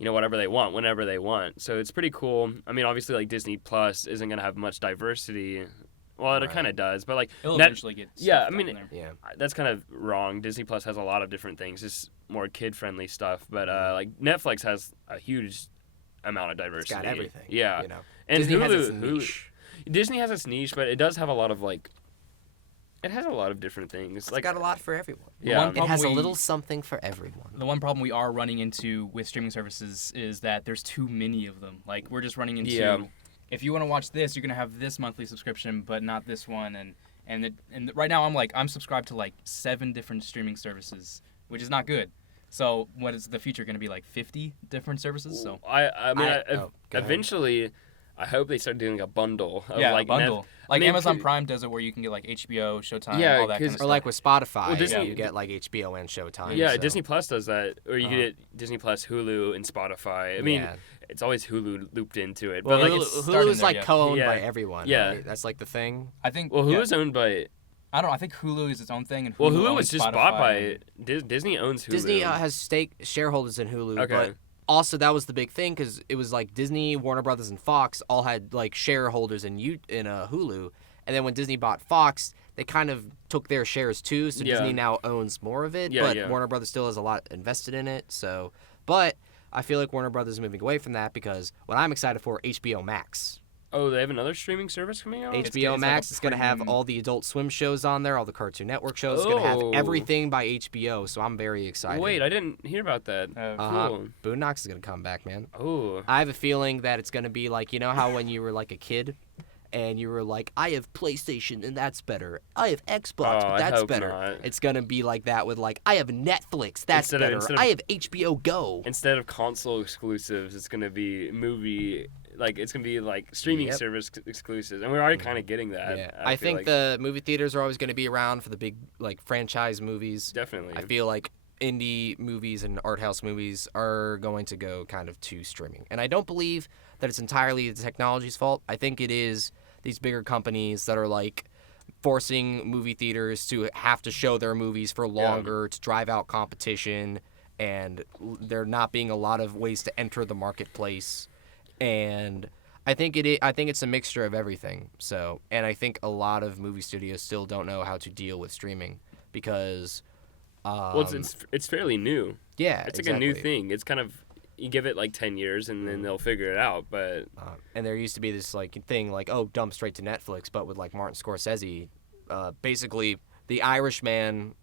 whatever they want, whenever they want. So it's pretty cool. I mean, obviously, like, Disney Plus isn't going to have much diversity. Well, it Right. kind of does, but, like... It'll eventually get Yeah, stuff I mean, down there. Yeah. that's kind of wrong. Disney Plus has a lot of different things. It's more kid-friendly stuff. But, like, Netflix has a huge amount of diversity. It's got everything. Yeah. And Disney Hulu, has its Hulu- niche. Disney has its niche, but it does have a lot of, like... It has a lot of different things. It's Like, got a lot for everyone. yeah. One It has a Probably- little something for everyone. The one problem we are running into with streaming services is that there's too many of them. Like, we're just running into, Yeah. if you want to watch this, you're going to have this monthly subscription, but not this one. And right now I'm subscribed to like 7 different streaming services, which is not good. So what is the future going to be, like 50 different services? So I mean, go ahead. eventually, I hope they start doing a bundle of yeah, like a bundle. Like I mean, Amazon Prime does it where you can get like HBO, Showtime, Yeah, all that kind 'cause- of Or stuff. like with Spotify, Well, Disney- you get like HBO and Showtime. Yeah, so. Disney Plus does that, or you get Disney Plus, Hulu, and Spotify. I mean, Yeah. it's always Hulu looped into it, Well, but like, Hulu- it's, it's Hulu starting is there, like yeah. co-owned Yeah. by everyone. Yeah. Right? That's like the thing. I think well, yeah. Hulu's owned by. I don't know. I think Hulu is its own thing, and Well, Hulu Hulu owns was just Spotify bought by and- Disney owns Hulu. Disney has shareholders in Hulu, Okay. but also that was the big thing because it was like Disney, Warner Brothers, and Fox all had like shareholders in Hulu, and then when Disney bought Fox, they kind of took their shares too. So Yeah. Disney now owns more of it, Yeah, but yeah. Warner Brothers still has a lot invested in it. So, but I feel like Warner Brothers is moving away from that because what I'm excited for, HBO Max. Oh, they have another streaming service coming out. HBO it's like Max a is going to have premium- all the Adult Swim shows on there, all the Cartoon Network shows. It's going to have Oh. everything by HBO, so I'm very excited. Wait, I didn't hear about that. Cool. Boondocks is going to come back, man. Oh, I have a feeling that it's going to be like, you know how when you were like a kid and you were like, I have PlayStation and that's better. I have Xbox, Oh, but I that's hope better. not. It's going to be like that with like, I have Netflix, that's Instead of- better. instead of- I have HBO Go. instead of console exclusives, it's gonna be movie. Like it's gonna be like streaming Yep. service exclusives, and we're already kind of getting that. Yeah, I I feel think like. the movie theaters are always going to be around for the big like franchise movies. Definitely. I feel like indie movies and art house movies are going to go kind of to streaming. And I don't believe that it's entirely the technology's fault. I think it is these bigger companies that are like forcing movie theaters to have to show their movies for longer to drive out competition, and there not being a lot of ways to enter the marketplace. And I think it's a mixture of everything. So, and I think a lot of movie studios still don't know how to deal with streaming because well, it's fairly new. yeah, It's exactly. like a new thing. It's kind of you give it like 10 years and then they'll figure it out. But And there used to be this like thing like, oh, dump straight to Netflix, but with like Martin Scorsese, basically The Irishman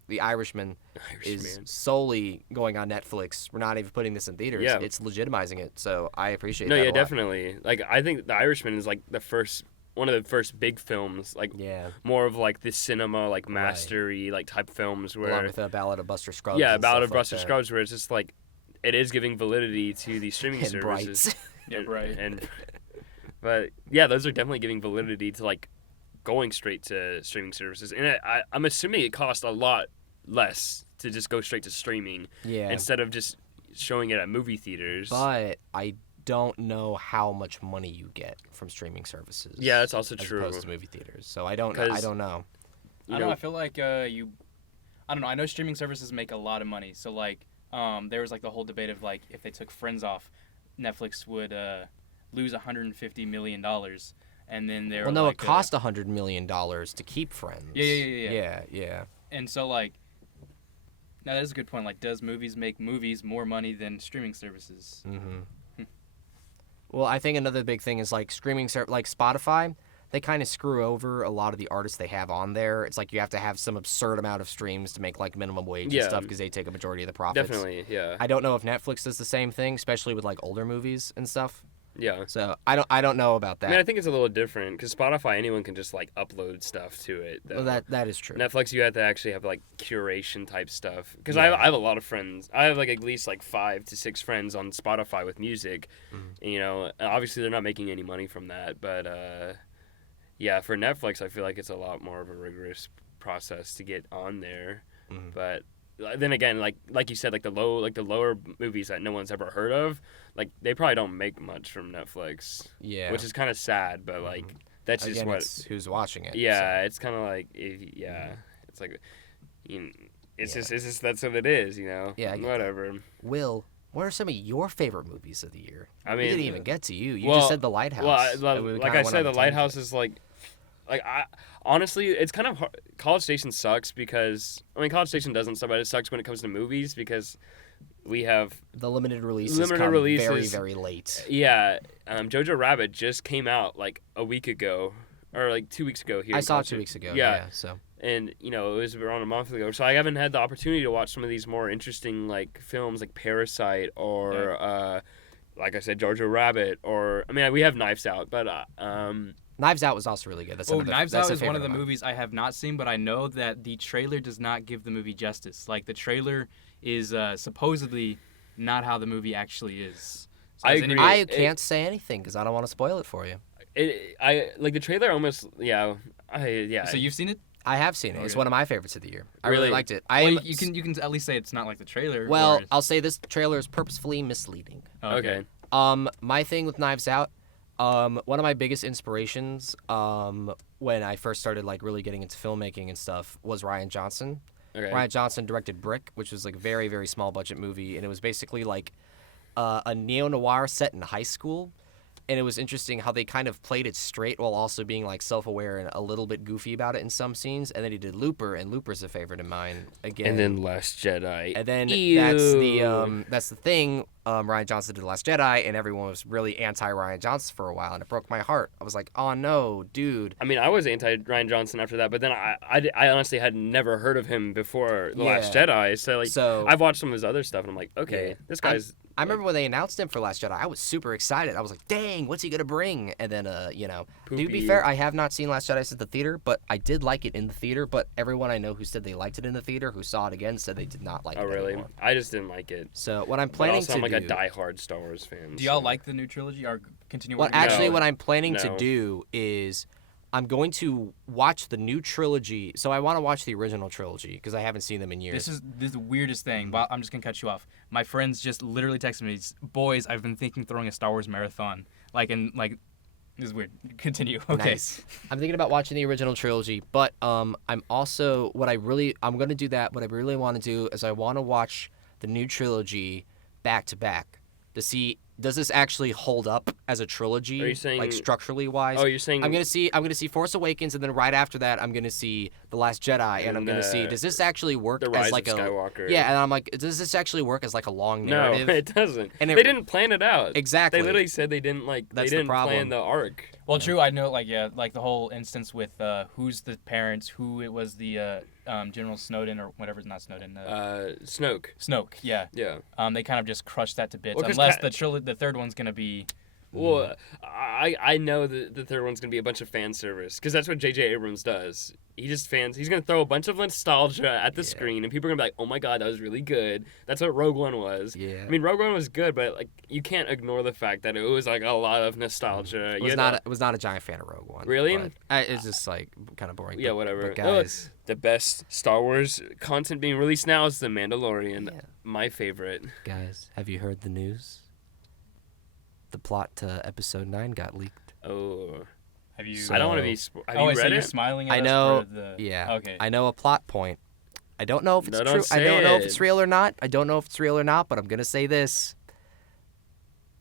is solely going on Netflix. We're not even putting this in theaters. Yeah. It's legitimizing it. So I appreciate No, that. yeah, a lot. definitely. Like I think The Irishman is like one of the first big films, like Yeah. more of like this cinema, like mastery, like type films where Along with the Ballad of Buster Scruggs. yeah, and Ballad stuff of like Buster that. Scruggs, where it's just like it is giving validity to these streaming And services. Brights. Yeah, right. But yeah, those are definitely giving validity to like going straight to streaming services, and I'm assuming it costs a lot less to just go straight to streaming Yeah. instead of just showing it at movie theaters. But I don't know how much money you get from streaming services. Yeah, that's also as true. opposed to movie theaters. So I don't know. I know. I feel like I don't know. I know streaming services make a lot of money. So like, there was like the whole debate of like if they took Friends off, Netflix would lose $150 million, and then they're it cost $100 million to keep Friends. Yeah. And so like, now that is a good point. Like, does movies make movies more money than streaming services? Mm-hmm. Well, I think another big thing is like like Spotify. They kind of screw over a lot of the artists they have on there. It's like you have to have some absurd amount of streams to make like minimum wage and stuff because they take a majority of the profits. Definitely, yeah. I don't know if Netflix does the same thing, especially with like older movies and stuff. Yeah. So I don't know about that. I mean, I think it's a little different because Spotify, anyone can just like upload stuff to it. Well, that is true. Netflix, you have to actually have like curation type stuff. Because I have a lot of friends. I have like at least like 5 to 6 friends on Spotify with music. Mm-hmm. And, obviously they're not making any money from that, but yeah, for Netflix, I feel like it's a lot more of a rigorous process to get on there. Mm-hmm. But then again, like you said, like the lower movies that no one's ever heard of, like they probably don't make much from Netflix. Yeah, which is kind of sad, but like that's just it's who's watching it. Yeah, so. It's kind of like it's like it's just that's what it is, Yeah, whatever. Will, what are some of your favorite movies of the year? I mean, we didn't even get to you. You just said The Lighthouse. Well, like I said, The Lighthouse is like I honestly, it's kind of hard. College Station sucks because College Station doesn't suck, but it sucks when it comes to movies because we have the limited releases very, very late. Yeah, Jojo Rabbit just came out like a week ago or like 2 weeks ago here. I saw it 2 weeks ago. Yeah. So. And it was around a month ago, so I haven't had the opportunity to watch some of these more interesting like films like Parasite or like I said, Jojo Rabbit, or we have Knives Out, but Knives Out was also really good. Knives Out is one of the movies I have not seen, but I know that the trailer does not give the movie justice. Like, the trailer is supposedly not how the movie actually is. So I agree. I can't say anything because I don't want to spoil it for you. I like the trailer almost. Yeah. So you've seen it? I have seen it. It's one of my favorites of the year. I really liked it. You can at least say it's not like the trailer. Well, I'll say this trailer is purposefully misleading. Okay. My thing with Knives Out. One of my biggest inspirations when I first started like really getting into filmmaking and stuff was Rian Johnson. Okay. Rian Johnson directed Brick, which was like a very, very small budget movie, and it was basically like a neo-noir set in high school. And it was interesting how they kind of played it straight while also being like self-aware and a little bit goofy about it in some scenes. And then he did Looper, and Looper's a favorite of mine again. And then Last Jedi. And then that's the thing. Rian Johnson did Last Jedi, and everyone was really anti Rian Johnson for a while, and it broke my heart. I was like, oh no, dude. I was anti Rian Johnson after that, but then I honestly had never heard of him before The Last Jedi. So I've watched some of his other stuff, and I'm like, okay, this guy's. I remember when they announced him for Last Jedi, I was super excited. I was like, dang, what's he going to bring? And then, Poopy. To be fair, I have not seen Last Jedi since the theater, but I did like it in the theater. But everyone I know who said they liked it in the theater, who saw it again, said they did not like it really? anymore. I just didn't like it. So what I'm planning to do... I'm like a diehard Star Wars fan. Do y'all like the new trilogy or continue? Well, actually, what I'm planning to do is... I'm going to watch the new trilogy. So I want to watch the original trilogy because I haven't seen them in years. This is the weirdest thing. But I'm just going to cut you off. My friends just literally texted me, boys, I've been throwing a Star Wars marathon. This is weird. Continue. Okay. Nice. I'm thinking about watching the original trilogy, but I'm also I'm going to do that. What I really want to do is I want to watch the new trilogy back to back to see, does this actually hold up as a trilogy? Are you saying, like structurally wise? Oh, you're saying I'm gonna see Force Awakens, and then right after that I'm gonna see The Last Jedi, and I'm gonna see, does this actually work The Rise as like of Skywalker. Yeah, and I'm like, does this actually work as like a long narrative? No, it doesn't. And they didn't plan it out. Exactly. They literally said they didn't plan the arc. Well, true. I know, like the whole instance with who's the parents, who it was the General Snowden or whatever's not Snowden. Snoke. Snoke, yeah. Yeah. They kind of just crushed that to bits, unless the third one's gonna be Well, I know that the third one's gonna be a bunch of fan service because that's what J.J. Abrams does. He's gonna throw a bunch of nostalgia at the screen, and people are gonna be like, "Oh my god, that was really good." That's what Rogue One was. Yeah. I mean, Rogue One was good, but like you can't ignore the fact that it was like a lot of nostalgia. Was not a giant fan of Rogue One. Really? It's just like kind of boring. Yeah, whatever. But guys, the best Star Wars content being released now is The Mandalorian. Yeah. My favorite. guys, have you heard the news? The plot to Episode 9 got leaked. Oh. Have you? I don't want to be. Have you so read you're it? smiling at I us know. for the... Yeah. Okay. I know a plot point. I don't know if it's No, true. don't I don't say know if it. it's real or not. But I'm gonna say this.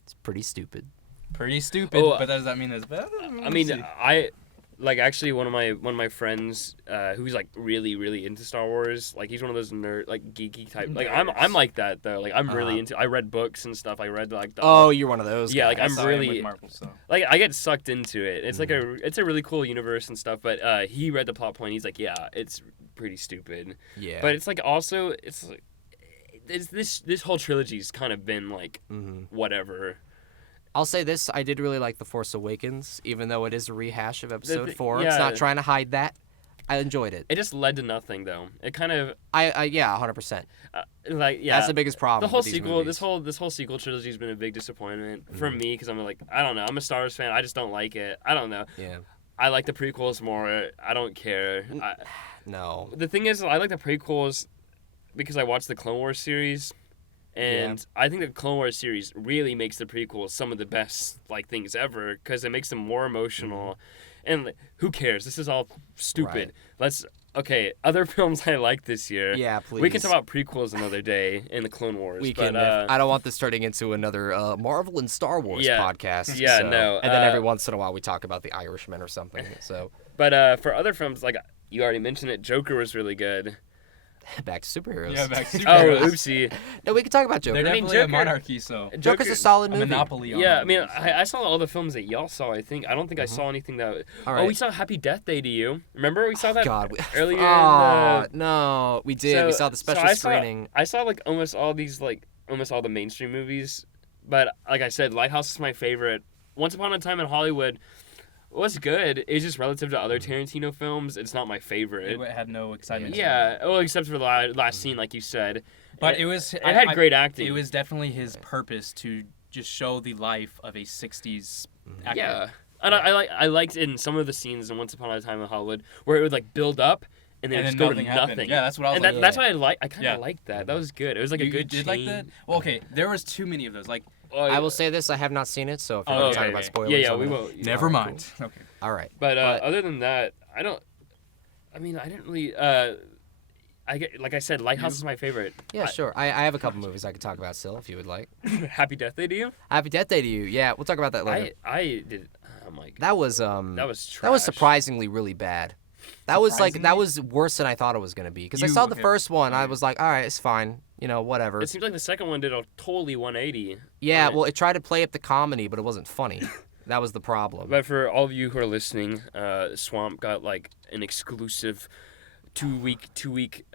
It's pretty stupid. Pretty stupid, Oh, but does that mean it's bad? I mean, actually one of my friends who's like really into Star Wars, like he's one of those nerd, like geeky type, like I'm like that though, like I'm really into, I read books and stuff, I read like the Oh, you're one of those. Yeah, guys. like, I'm That's how I am with really- Marvel, so. like I get sucked into it. It's like it's a really cool universe and stuff, but he read the plot point, he's like, yeah, it's pretty stupid. Yeah. But it's like also it's like this whole trilogy's kind of been like whatever. I'll say this: I did really like The Force Awakens, even though it is a rehash of Episode 4. It's yeah. not trying to hide that. I enjoyed it. It just led to nothing though. It kind of Yeah, 100%. like yeah. That's the biggest problem. The whole with these sequel, movies. this whole sequel trilogy has been a big disappointment for me because I'm like, I don't know, I'm a Star Wars fan, I just don't like it. I don't know. Yeah. I like the prequels more. I don't care. No. The thing is, I like the prequels because I watched the Clone Wars series, and I think the Clone Wars series really makes the prequels some of the best like things ever because it makes them more emotional. And like, who cares? This is all stupid. Right. Other films I like this year. Yeah, please. We can talk about prequels another day in the Clone Wars. We but, can. I don't want this turning into another Marvel and Star Wars Yeah. podcast. Yeah, so- no, And then every once in a while we talk about The Irishman or something. So But for other films, like you already mentioned it, Joker was really good. back to superheroes. Yeah, back to Oh, superheroes. oopsie. No, we can talk about Joker. They're I mean, definitely a Joker- monarchy, so Joker's a solid a movie. monopoly on Yeah, I mean, movies. I saw all the films that y'all saw. I don't think I saw anything that. All Oh, right. we saw Happy Death Day to You. Remember we saw that God. earlier. No, we did. We saw the special screening. I saw like almost all the mainstream movies, but like I said, Lighthouse is my favorite. Once Upon a Time in Hollywood was good. It's just relative to other Tarantino films, it's not my favorite. It had no excitement. to it. Yeah, well, except for the last scene, like you said. But it was. It had great acting. It was definitely his purpose to just show the life of a '60s actor. Yeah, and I liked in some of the scenes in Once Upon a Time in Hollywood where it would like build up and then And just then go to nothing happened. nothing. Yeah, that's what I was and like. that's why I kind of Yeah. liked that. That was good. It was like a You good did chain. like that? Well, okay. There was too many of those. Like, I will say this: I have not seen it, so if you're Oh, going to okay, talk about okay. spoilers, Yeah, I'm we gonna- won't. never Alright, mind. Okay. All right. But other than that, I don't. I mean, I didn't really. Like I said, Lighthouse is my favorite. Yeah, sure. I have a couple movies I could talk about still, if you would like. Happy Death Day to You. Happy Death Day to You. Yeah, we'll talk about that later. I did. I'm like That was that was trash. that was surprisingly really bad. That was worse than I thought it was gonna be. Because I saw the first one, I was like, all right, it's fine, whatever. It seems like the second one did a totally 180. Yeah, on it. well, it tried to play up the comedy, but it wasn't funny. That was the problem. But for all of you who are listening, Swamp got like an exclusive two week.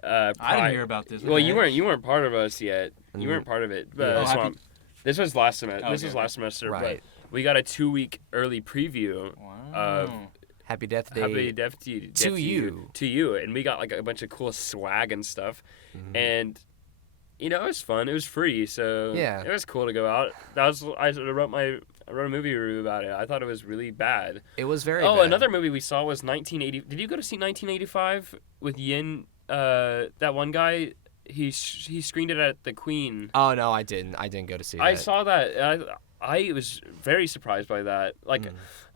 I didn't hear about this. Well, you weren't part of us yet. You weren't part of it. But Yeah. Swamp. This was last semester. This Okay. was last semester. Right. But we got a 2-week early preview of Wow. Happy Death Day. Happy Death to you, and we got like a bunch of cool swag and stuff, and it was fun. It was free, so Yeah. it was cool to go out. I wrote a movie review about it. I thought it was really bad. It was very Oh, bad. another movie we saw was 1980. Did you go to see 1985 with Yin? That one guy. He screened it at the Queen. Oh, no, I didn't. I didn't go to see that. I saw that. I was very surprised by that. Like,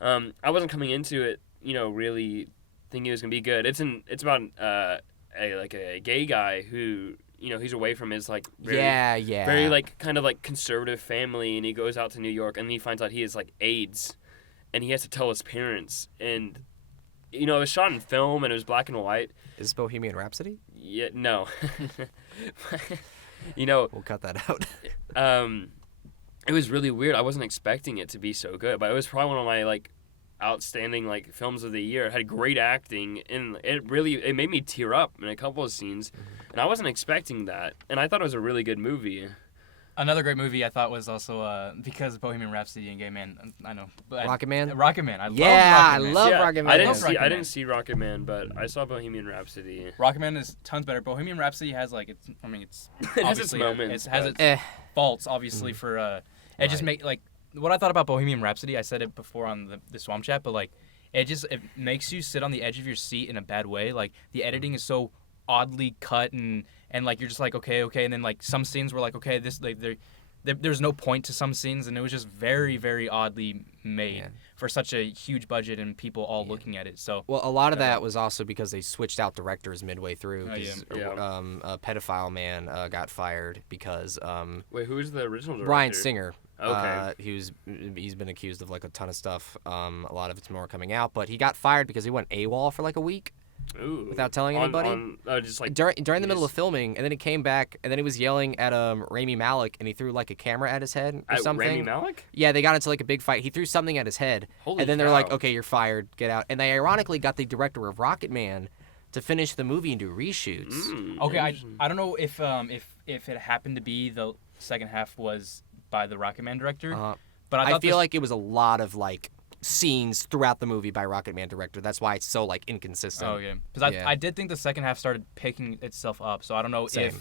I wasn't coming into it, really thinking it was gonna be good. It's about a gay guy who, he's away from his like very like kind of like conservative family, and he goes out to New York, and he finds out he has like AIDS, and he has to tell his parents, and it was shot in film and it was black and white. Is this Bohemian Rhapsody? Yeah, no. We'll cut that out. It was really weird. I wasn't expecting it to be so good, but it was probably one of my like outstanding like films of the year. It had great acting, and it made me tear up in a couple of scenes, and I wasn't expecting that. And I thought it was a really good movie. Another great movie I thought was also because Bohemian Rhapsody and Gay Man. I know. But Rocket Man? Rocket Man. I love I Rocket Man. love Rocket Man. I didn't love see Rocket I didn't Man. see Rocket Man, but I saw Bohemian Rhapsody. Rocket Man is tons better. Bohemian Rhapsody has like it's. I mean, it's It has its obviously moments, It has but- its faults, obviously for It just make like what I thought about Bohemian Rhapsody. I said it before on the Swamp Chat, but like it makes you sit on the edge of your seat in a bad way. Like the editing is so oddly cut and like you're just like okay, and then like some scenes were like okay, this like there's no point to some scenes, and it was just very, very oddly made for such a huge budget and people all looking at it. So Well, a lot of that was also because they switched out directors midway through. Oh, yeah. 'Cause, Yeah. Pedophile Man got fired because Wait, who was the original director? Ryan Singer. Okay. He's been accused of like a ton of stuff. A lot of it's more coming out, but he got fired because he went AWOL for like a week. Ooh. Without telling anybody? Just like during the he middle of just- filming, and then he came back, and then he was yelling at Rami Malek, and he threw like a camera at his head or At something. Rami Malek? Yeah, they got into like a big fight. He threw something at his head, Holy and then they're like, cow. "Okay, you're fired. Get out." And they ironically got the director of Rocket Man to finish the movie and do reshoots. okay, Interesting. I don't know if it happened to be the second half was by the Rocket Man director, but I I thought feel like it was a lot of like scenes throughout the movie by Rocket Man director. That's why it's so like inconsistent. Oh yeah, because Yeah. I did think the second half started picking itself up. So I don't know Same.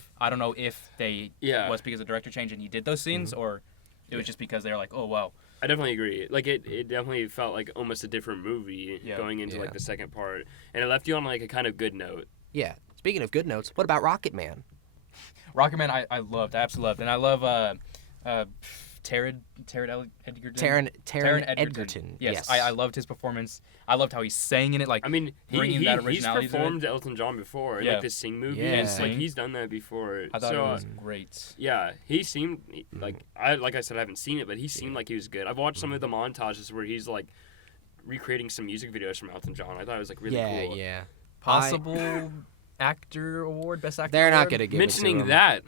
if they Yeah. was because the director changed and he did those scenes, or it was just because they were like, oh wow. I definitely agree. Like it definitely felt like almost a different movie going into like Yeah. the second part, and it left you on like a kind of good note. Yeah. Speaking of good notes, what about Rocket Man? Rocket Man, I absolutely loved, and I love Taron Egerton. Taron Egerton. Yes, I loved his performance. I loved how he sang in it. Like I mean, bringing that he's originality to it. performed Elton John before in Yeah. like the Sing movie. Yeah. It's like Sing. he's done that before. I thought so, it was great. Yeah, he seemed like I said I haven't seen it, but he seemed like he was good. I've watched some of the montages where he's like recreating some music videos from Elton John. I thought it was like really cool. Yeah. Possible actor award, best actor. They're not award? gonna give Mentioning it to him. that,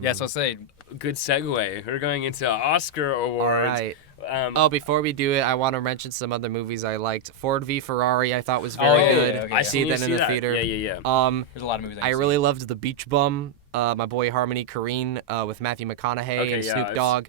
Yeah, so I'll say good segue. We're going into Oscar All awards. right. Um, Oh, before we do it, I want to mention some other movies I liked. Ford v Ferrari, I thought was very yeah, good. yeah, okay, I yeah. See seen that in the theater. Yeah. there's a lot of movies. I really loved The Beach Bum. My boy Harmony Korine with Matthew McConaughey Okay, and yeah, Snoop I've- Dogg.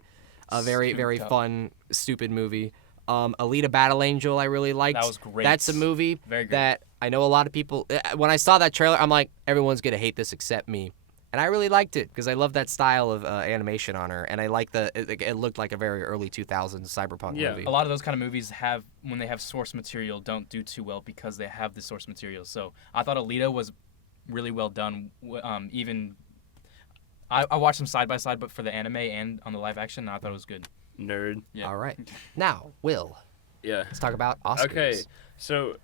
A very Snoop very Dogg. fun, stupid movie. Alita Battle Angel, I really liked. That was great. That's a movie Very great. that I know a lot of people. When I saw that trailer, I'm like, everyone's gonna hate this except me. And I really liked it because I love that style of animation on her, and I like it looked like a very early 2000s cyberpunk Yeah. movie. A lot of those kind of movies have, when they have source material, don't do too well because they have the source material. So I thought Alita was really well done. Even I watched them side by side, but for the anime and on the live action, and I thought it was good. Nerd. Yeah. All right, now Will, Yeah. let's talk about Oscars. Okay, so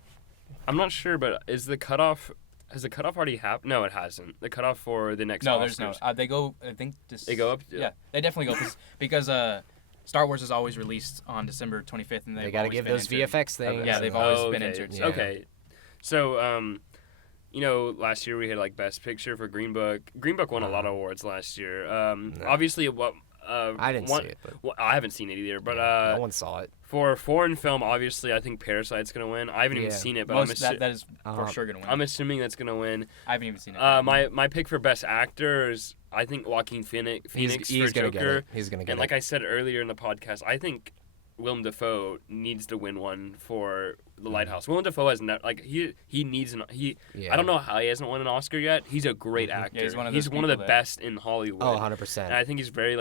I'm not sure, but is the cutoff? Has the cutoff already happened? No, it hasn't. The cutoff for the next No, Oscars. there's no. They go. I think They go up? Yeah, they definitely go because Star Wars is always released on December 25th, and They got to give those VFX things. Yeah, they've always been okay. entered. So. Yeah. Okay, so you know, last year we had like Best Picture for Green Book. Green Book won a lot of awards last year. Obviously, what I didn't see it, but well, I haven't seen it either. But no one saw it. for foreign film, obviously, I think Parasite's gonna win. I haven't even Yeah. seen it, but That is for sure gonna win. I'm assuming that's gonna win. I haven't even seen it. My pick for Best Actor is I think Joaquin Phoenix He's for gonna get Joker. it. He's gonna get And it. like I said earlier in the podcast, I think Willem Dafoe needs to win one for The Lighthouse. Willem Dafoe has he needs an he. Yeah. I don't know how he hasn't won an Oscar yet. He's a great actor. Yeah, he's one of he's those one of the people that- best in Hollywood. Oh, And 100%. I think he's very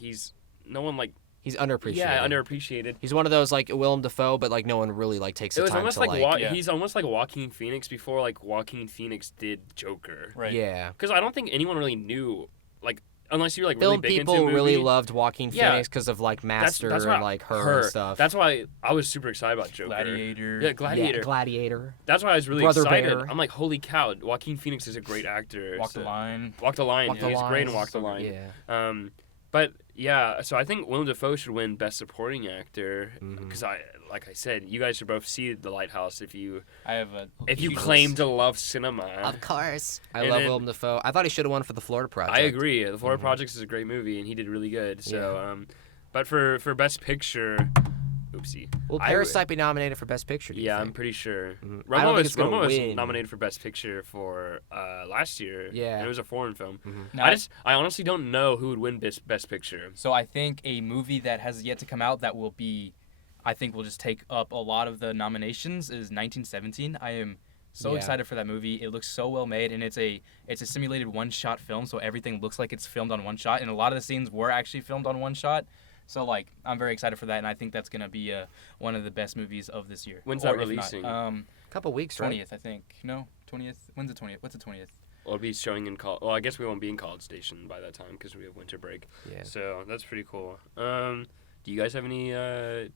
he's no one He's underappreciated. yeah underappreciated. He's one of those like Willem Dafoe, but like no one really like takes It the was time almost to like yeah. he's almost like Joaquin Phoenix before like Joaquin Phoenix did Joker. right. Yeah. Because I don't think anyone really knew unless you're like really Film big people into a movie. really loved Joaquin Yeah. Phoenix because of like Master that's why and like her and stuff. That's why I was super excited about Joker. Gladiator. Yeah, Gladiator. Yeah, Gladiator. That's why I was really Brother excited. Bear. I'm like, holy cow, Joaquin Phoenix is a great actor. Walk the Line. Walk the Line. Walk the He's great in Line. Walk the Line. Yeah. But yeah, so I think Willem Dafoe should win Best Supporting Actor Mm-hmm. because like I said, you guys should both see The Lighthouse if you I have a. claim huge to love cinema. Of course. I And love then- Willem Dafoe. I thought he should have won for the Florida Project. I agree. The Florida Project is a great movie and he did really good. So, but for Best Picture, Oopsie. Will I Parasite be nominated for Best Picture? Do you Yeah, think? I'm pretty sure. I don't think it's gonna Roma was win. nominated for Best Picture for last year. Yeah. And it was a foreign film. No, I honestly don't know who would win Best Picture. So I think a movie that has yet to come out that will be, I think will just take up a lot of the nominations is 1917. I am so excited for that movie. It looks so well made, and it's a simulated one-shot film, so everything looks like it's filmed on one shot, and a lot of the scenes were actually filmed on one shot. So like, I'm very excited for that, and I think that's gonna be one of the best movies of this year. When's Or that if not, releasing? Couple weeks, right? 20th, I think. No, 20th. When's the 20th? What's the 20th? It'll be showing in college. Well, I guess we won't be in College Station by that time because we have winter break. Yeah. So that's pretty cool. Do you guys have any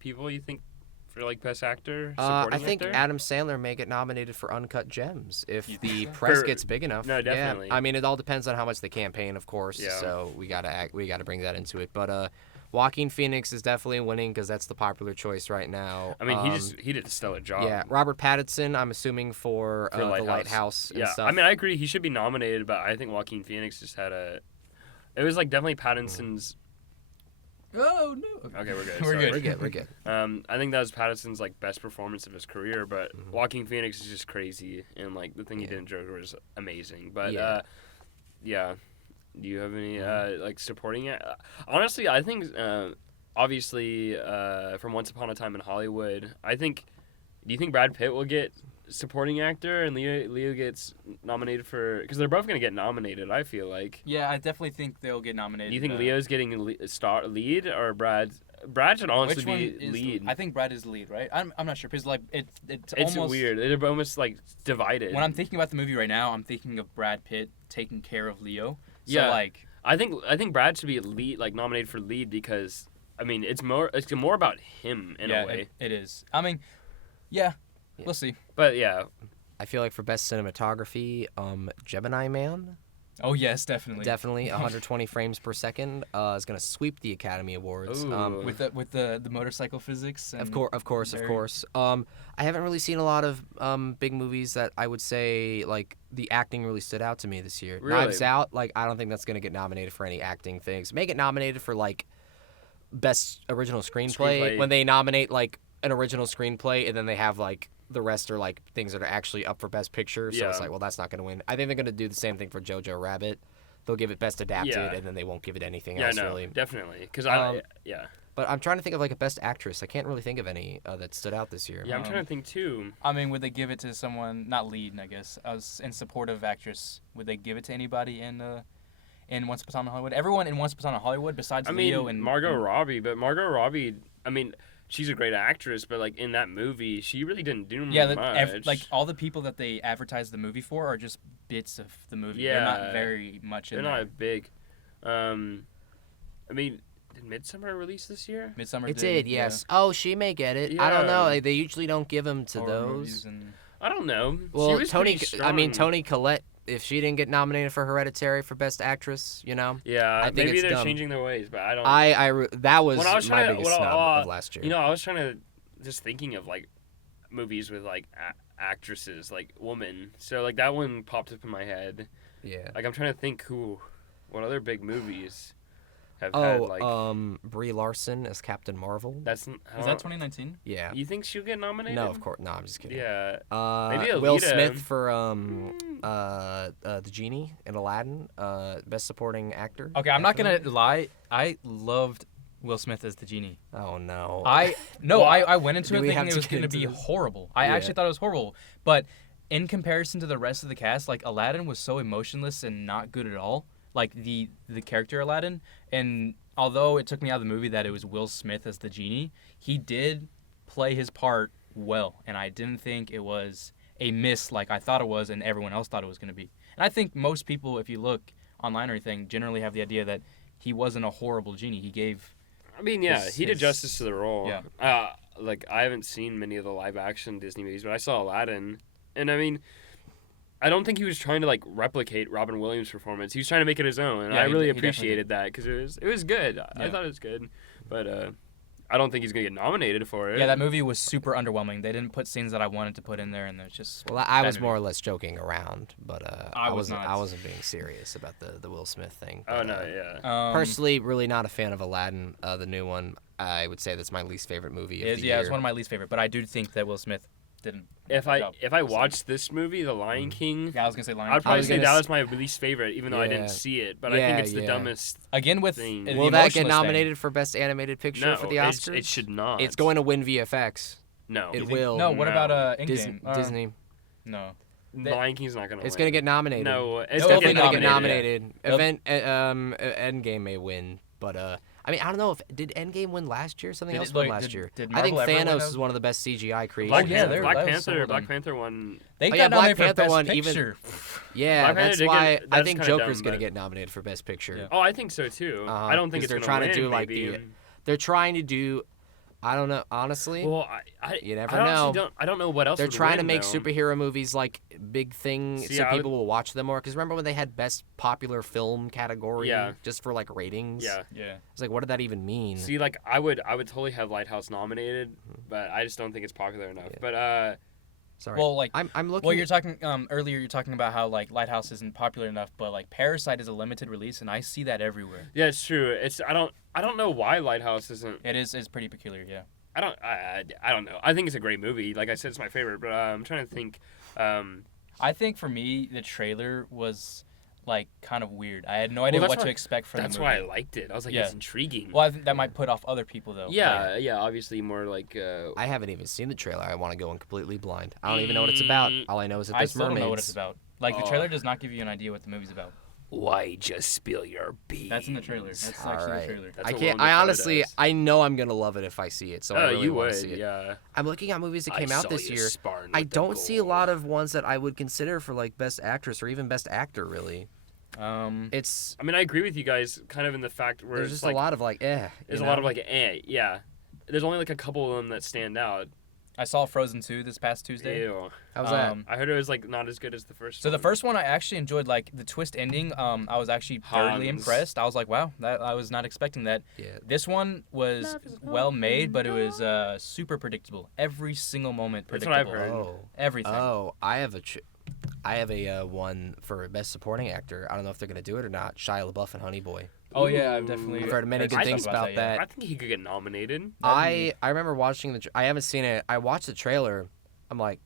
people you think for like Best Actor? I think actor? Adam Sandler may get nominated for Uncut Gems if You the think so? press For- gets big enough. No, definitely. Yeah. I mean, it all depends on how much they campaign, of course. Yeah. So we gotta bring that into it. But Joaquin Phoenix is definitely winning because that's the popular choice right now. I mean, he did a stellar job. Yeah, Robert Pattinson, I'm assuming for the Lighthouse and Yeah, stuff. I mean, I agree. He should be nominated, but I think Joaquin Phoenix just had a. It was like definitely Pattinson's. Oh no. Okay, we're good. We're sorry. good. we're good. I think that was Pattinson's like best performance of his career, but Joaquin Phoenix is just crazy, and like the thing he did in Joker was amazing. But yeah. Do you have any like supporting it? Honestly, I think obviously from Once Upon a Time in Hollywood, I think. Do you think Brad Pitt will get supporting actor and Leo gets nominated for? Because they're both gonna get nominated. I feel like. Yeah, I definitely think they'll get nominated. Do you think Leo's getting star lead or Brad? Brad should honestly Which one be is lead. I think Brad is the lead, right? I'm not sure because like it's almost weird. They're almost like divided. When I'm thinking about the movie right now, I'm thinking of Brad Pitt taking care of Leo. So Yeah. like I think Brad should be lead, like nominated for lead because I mean it's more about him in a way. It is. I mean, yeah, we'll see. But yeah, I feel like for best cinematography, Gemini Man, Oh yes, definitely. definitely 120 frames per second, is gonna sweep the Academy Awards. Ooh. With the motorcycle physics. And Of course. very- I haven't really seen a lot of big movies that I would say like the acting really stood out to me this year. Really? Knives Out, like I don't think that's gonna get nominated for any acting things. May get nominated for like best original screenplay when they nominate like an original screenplay and then they have like the rest are like things that are actually up for best picture. So it's Yeah. like, well, that's not gonna win. I think they're gonna do the same thing for Jojo Rabbit. They'll give it best adapted Yeah. and then they won't give it anything yeah, else no, really. definitely. Because yeah, But I'm trying to think of like a best actress. I can't really think of any that stood out this year. I'm trying to think too. I mean, would they give it to someone not lead? I guess as in supportive actress. Would they give it to anybody in Once Upon a Time in Hollywood? Everyone in Once Upon a Time in Hollywood besides I mean, Leo and Margot Robbie, but Margot Robbie, I mean, she's a great actress, but like in that movie, she really didn't do Yeah, much. like all the people that they advertise the movie for are just bits of the movie. Yeah. They're not very much in they're there. not big. I mean, did Midsummer release this year? Midsummer It did, yes. Oh, she may get it. I don't know. They usually don't give them to those. I don't know. Well, she was Tony. pretty I mean, strong. Tony Collette. If she didn't get nominated for Hereditary for Best Actress, you know, Yeah, I think maybe it's they're dumb. changing their ways, but I don't. that was When I was my trying to- biggest well, snub of last year. You know, I was trying to just thinking of like movies with like actresses, like women. So like that one popped up in my head. yeah. Like I'm trying to think what other big movies have had like. Brie Larson as Captain Marvel. That's. Is that 2019? Yeah. You think she'll get nominated? No, of course. No, I'm just kidding. Yeah. Maybe Maybe Will Alita. Smith for the genie in Aladdin, best supporting actor. Okay, I'm not definitely. gonna lie. I loved Will Smith as the genie. Oh no. I went into Do it we thinking have it to was get gonna be into this? horrible. I Yeah. actually thought it was horrible, but in comparison to the rest of the cast, like Aladdin was so emotionless and not good at all. Like the character Aladdin, and although it took me out of the movie that it was Will Smith as the genie, he did play his part well, and I didn't think it was a miss like I thought it was and everyone else thought it was going to be. And I think most people, if you look online or anything, generally have the idea that he wasn't a horrible genie. He gave... I mean, yeah, he did justice to the role. Yeah. Like I haven't seen many of the live action Disney movies, but I saw Aladdin, and I mean, I don't think he was trying to like replicate Robin Williams' performance. He was trying to make it his own, and Yeah, I he really definitely appreciated that because it was good. I Yeah. thought it was good, but I don't think he's gonna get nominated for it. Yeah, that movie was super underwhelming. They didn't put scenes that I wanted to put in there, and there's just... Well, I bad was movie. more or less joking around, but I was wasn't. not. I wasn't being serious about the Will Smith thing. Oh but, no, yeah. Personally, really not a fan of Aladdin, the new one. I would say that's my least favorite movie of It is, the yeah, year. it's one of my least favorite, but I do think that Will Smith didn't. If I watched this movie, The Lion King, Yeah, I was gonna say Lion I'd King. probably was say gonna that s- was my least favorite, even though I Yeah. didn't see it. But I think Yeah, it's the yeah. dumbest. Again with thing. the Will that get emotionless nominated for Best Animated Picture No, for the Oscars? it should not. It's going to win VFX. No. It Thing. will. No, what No. about Endgame? Disney. No. The Lion King's not gonna. It's win. going to get nominated. No, it's It'll Definitely get going to get nominated, nominated. Endgame may win, but I mean, I don't know if did Endgame win last year? Something Did else it, won like, last did- year. did I think Marvel ever win Thanos a- is one of the best CGI creations. Black, yeah, Panther, they're- Black that was Panther. some of Black them. Panther won. They Oh, got yeah, Black nominated for Panther Best won even- Picture. Yeah, Black Panther that's did why get- I that's think kinda Joker's dumb, going to but- get nominated for Best Picture. Yeah. Oh, I think so too. I don't think 'cause it's they're gonna trying win. to do like maybe. they're trying to do. I don't know, honestly. Well, You never I honestly know. I don't know what else. They're would trying to win, make though. superhero movies like big thing, See, so I would- people will watch them more. Because remember when they had best popular film category, Yeah. just for like ratings? Yeah. Yeah. It's like, what did that even mean? See, like I would totally have Lighthouse nominated, but I just don't think it's popular enough. Yeah. But Sorry, Well, like, I'm looking. well, you're talking earlier. You're talking about how like Lighthouse isn't popular enough, but like Parasite is a limited release, and I see that everywhere. yeah, it's true. It's I don't know why Lighthouse isn't. It is. It's pretty peculiar. Yeah. I don't know. I think it's a great movie. Like I said, it's my favorite. But I'm trying to think. I think for me, the trailer was like kind of weird. I had no idea that's what why- to expect from That's the why movie. I liked it. I was like, Yeah. it's intriguing. Well, I think that might put off other people though. Yeah, obviously more like. I haven't even seen the trailer. I want to go in completely blind. I don't even know what it's about. All I know is that I there's still mermaids. don't know what it's about. Like the Oh. trailer does not give you an idea what the movie's about. Why just spill your beans? That's in the trailer. That's All actually right. the trailer. That's I what can't. Willem I Dafoe honestly, does. I know I'm gonna love it if I see it. So I really you want would. to see it. Yeah. I'm looking at movies that I came out saw this you year. sparring I with the don't see a goal. lot of ones that I would consider for like best actress or even best actor. Really, it's I mean, I agree with you guys, kind of in the fact where there's it's just like a lot of like there's you a lot know? of like yeah. There's only like a couple of them that stand out. I saw Frozen 2 this past Tuesday. Ew. How's that? I heard it was like not as good as the first. So the one. first one I actually enjoyed, like the twist ending. I was actually thoroughly Hans. impressed. I was like, wow, that I was not expecting that. Yeah. This one was well made, but it was super predictable. Every single moment That's predictable. what I've heard. Oh. Everything. I have a one for best supporting actor. I don't know if they're gonna do it or not. Shia LaBeouf and Honey Boy. Oh yeah, I've definitely. I've heard many good some things stuff about that. I think he could get nominated. I remember watching I haven't seen it. I watched the trailer. I'm like,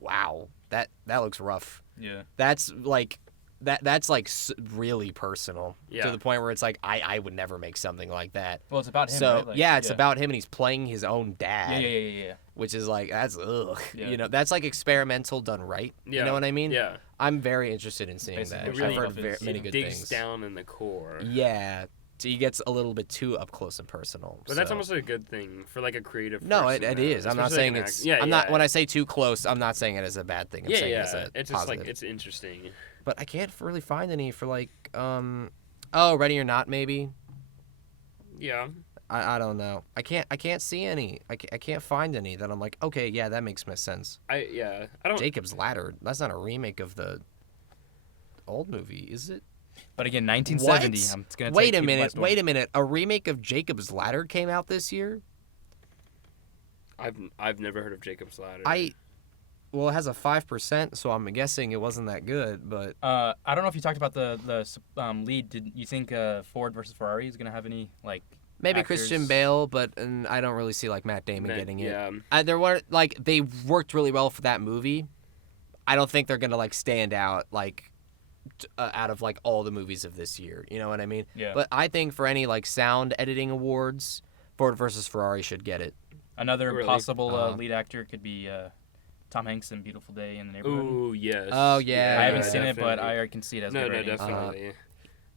wow, that looks rough. Yeah. That's like that's like really personal Yeah. to the point where it's like I would never make something like that. Well, it's about him. So right? Like, yeah, it's about him and he's playing his own dad. Yeah. Which is like that's ugh. Yeah. You know, that's like experimental done right. Yeah. You know what I mean? Yeah. I'm very interested in seeing Basically, that. it really I've heard stuff is- many It good digs things. down in the core. Yeah. So he gets a little bit too up close and personal. But that's so. almost a good thing for like a creative. No, person, it is. I'm not especially, saying like, an it's. act- Yeah, I'm yeah. not. When I say too close, I'm not saying it as a bad thing. I'm Yeah, saying yeah. it as a It's just positive. like it's interesting. But I can't really find any for like. Oh, Ready or Not maybe. Yeah. I don't know. I can't see any. I can't find any that I'm like, okay, yeah, that makes my sense. I don't. Jacob's Ladder. That's not a remake of the old movie, is it? But again, 1970. What? I'm gonna Wait take a people by minute. storm. Wait a minute. A remake of Jacob's Ladder came out this year. I've never heard of Jacob's Ladder. Well, it has a 5%, so I'm guessing it wasn't that good. But I don't know if you talked about the lead. Did you think Ford versus Ferrari is gonna have any like? maybe actors? Christian Bale. But I don't really see like Matt Damon getting it. Yeah. There were like they worked really well for that movie. I don't think they're gonna like stand out like out of like all the movies of this year. You know what I mean? Yeah. But I think for any like sound editing awards, Ford versus Ferrari should get it. Another Really? possible lead actor could be Tom Hanks in Beautiful Day in the Neighborhood. Ooh, yes. Oh, yeah. I haven't Yeah, seen it, but definitely. I can see it as No, a no, rating. definitely.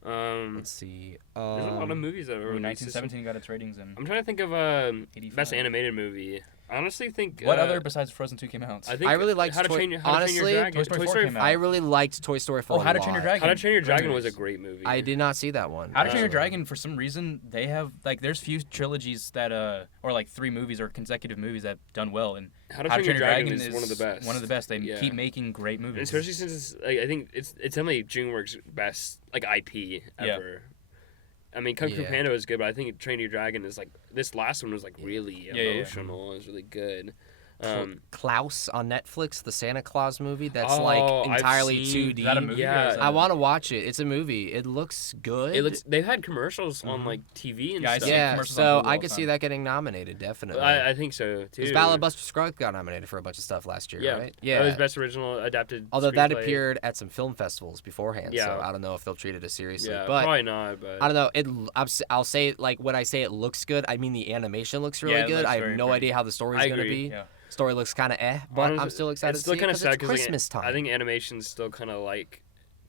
Let's see. There's a lot of movies that were Ooh, released this- 1917 got its ratings in. I'm trying to think of 85. best animated movie. I honestly think. What other besides Frozen 2 came out? I think I really liked How to Toy- Train Your honestly, Dragon. Toy Story 4 came out. I really liked Toy Story for a How to Train Your lot. Dragon. How to Train Your Dragon Great was a movies. great movie. I did not see that one. How to Train Your actually. Dragon, for some reason, they have like there's few trilogies that or like 3 movies or consecutive movies that have done well, and How to Train Your Dragon is one of the best. One of the best. They Yeah. keep making great And movies. especially since it's like, I think it's definitely DreamWorks' best like IP ever. I mean, Kung Fu Yeah. Panda was good, but I think Train Your Dragon is like this last one was like really Yeah. emotional. It was really good. Klaus on Netflix, the Santa Claus movie that's Oh, like I've entirely seen- 2D. Is that a movie? Yeah. Or is that I want to watch it. It's a movie. It looks good. They've had commercials on like TV and Yeah, I stuff. see yeah, commercials on so Google I all could the see time. that getting nominated, definitely. I think so too. Because Ballad Buster Scruggs got nominated for a bunch of stuff last year, Yeah, right? That was best original adapted. Although that screenplay. appeared at some film festivals beforehand, so Yeah. I don't know if they'll treat it as seriously. Yeah, but probably not. But I don't know. I'll say like when I say it looks good, I mean the animation looks really Yeah, it good. looks I have very no pretty. idea how the story's I gonna agree. be. Yeah. Story looks kind of but I'm Honestly, still excited it's to still see it kind of because sad it's 'cause, Christmas time. I think animation's still kind of like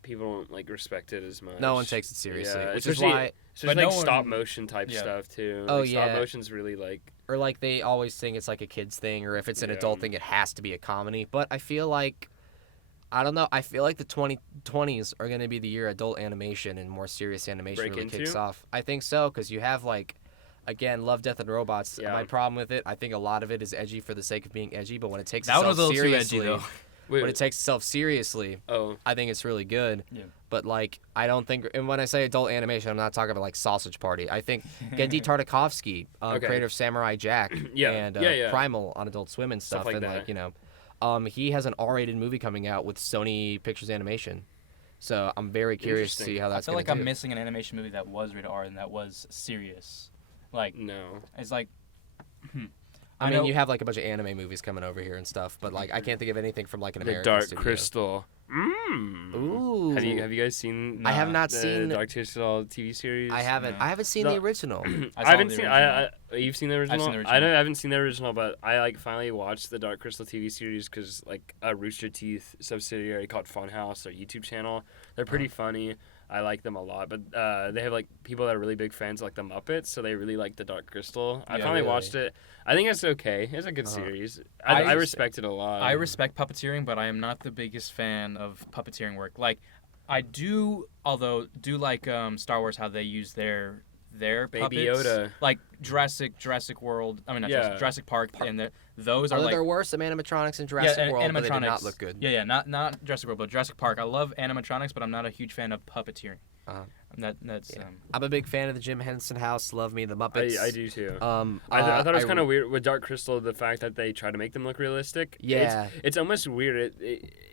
people don't like respect it as much. No one takes it seriously, Yeah, which is especially- why, Especially But like no stop one- motion type yeah. stuff too. Oh, Like, Stop yeah. motion's really like or like they always think it's like a kids thing, or if it's an Yeah. adult thing, it has to be a comedy. But I feel like, I don't know. I feel like the 2020s are going to be the year adult animation and more serious animation Break really kicks into? off. I think so, because you have like, again, Love, Death, and Robots. Yeah. My problem with it, I think a lot of it is edgy for the sake of being edgy, but when it takes That one itself was a little too edgy, seriously, though. wait, when it takes itself seriously, oh I think it's really good. Yeah. But like, I don't think, and when I say adult animation, I'm not talking about like Sausage Party. I think Gendy Tartakovsky, Okay. creator of Samurai Jack Yeah, and yeah. Primal on Adult Swim and stuff, like and that. like, you know, he has an R-rated movie coming out with Sony Pictures Animation. So I'm very curious to Interesting. see how I that's feel gonna like do. I'm missing an animation movie that was rated R and that was serious. Like, no. it's like. I mean, know- you have like a bunch of anime movies coming over here and stuff, but like I can't think of anything from like an The American Dark studio. Crystal. Ooh. Have you guys seen? I have not the seen. Dark Crystal TV series? I haven't. No. I haven't seen The- the original. I haven't the seen. original. You've seen the original? seen the I original. haven't seen the original, but I like finally watched the Dark Crystal TV series because like a Rooster Teeth subsidiary called Funhouse, their YouTube channel. They're pretty funny. I like them a lot, but they have like people that are really big fans of, like the Muppets, so they really like the Dark Crystal. I Yeah, finally really? watched it. I think it's okay. It's a good Uh-huh. series. I I respect it a lot. I respect puppeteering, but I am not the biggest fan of puppeteering work. Like, I do, although do like Star Wars, how they use their Baby puppets. Yoda. Like Jurassic World. I mean, not Yeah. Jurassic Park, and those are Although like there were some animatronics in Jurassic and World, but they did animatronics. not look good. Yeah, not Jurassic World, but Jurassic Park. I love animatronics, but I'm not a huge fan of puppeteering. Uh-huh. That's Yeah. I'm a big fan of the Jim Henson House. Love me the Muppets. I do too. I I thought it was kind of weird with Dark Crystal, the fact that they try to make them look realistic. Yeah. It's almost weird.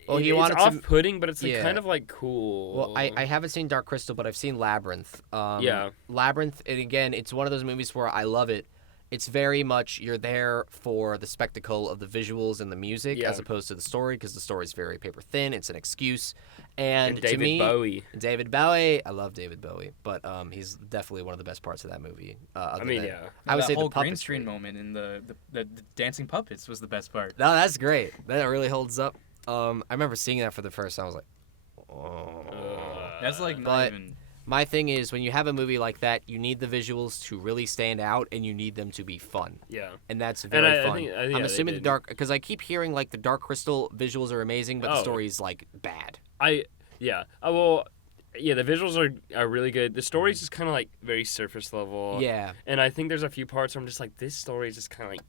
Well, he it's wanted to- off-putting, but it's like Yeah. kind of like cool. Well, I haven't seen Dark Crystal, but I've seen Labyrinth. Yeah. Labyrinth, and again, it's one of those movies where I love it. It's very much you're there for the spectacle of the visuals and the music Yeah. as opposed to the story, because the story's very paper thin. It's an excuse. And, David to me, Bowie. David Bowie, I love David Bowie, but he's definitely one of the best parts of that movie. I mean, yeah. I would that say whole the green puppetry. screen moment in the dancing puppets was the best part. No, that's great. That really holds up. I remember seeing that for the first time. I was like, oh. That's like not But- even. My thing is, when you have a movie like that, you need the visuals to really stand out, and you need them to be fun, Yeah. and that's very I fun. think I'm yeah, they assuming the did. Dark, because I keep hearing like the Dark Crystal visuals are amazing, but the Oh. story's like bad. Yeah. Well, yeah, the visuals are really good. The story's just kind of like very surface level. Yeah, And I think there's a few parts where I'm just like, this story is just kind of like,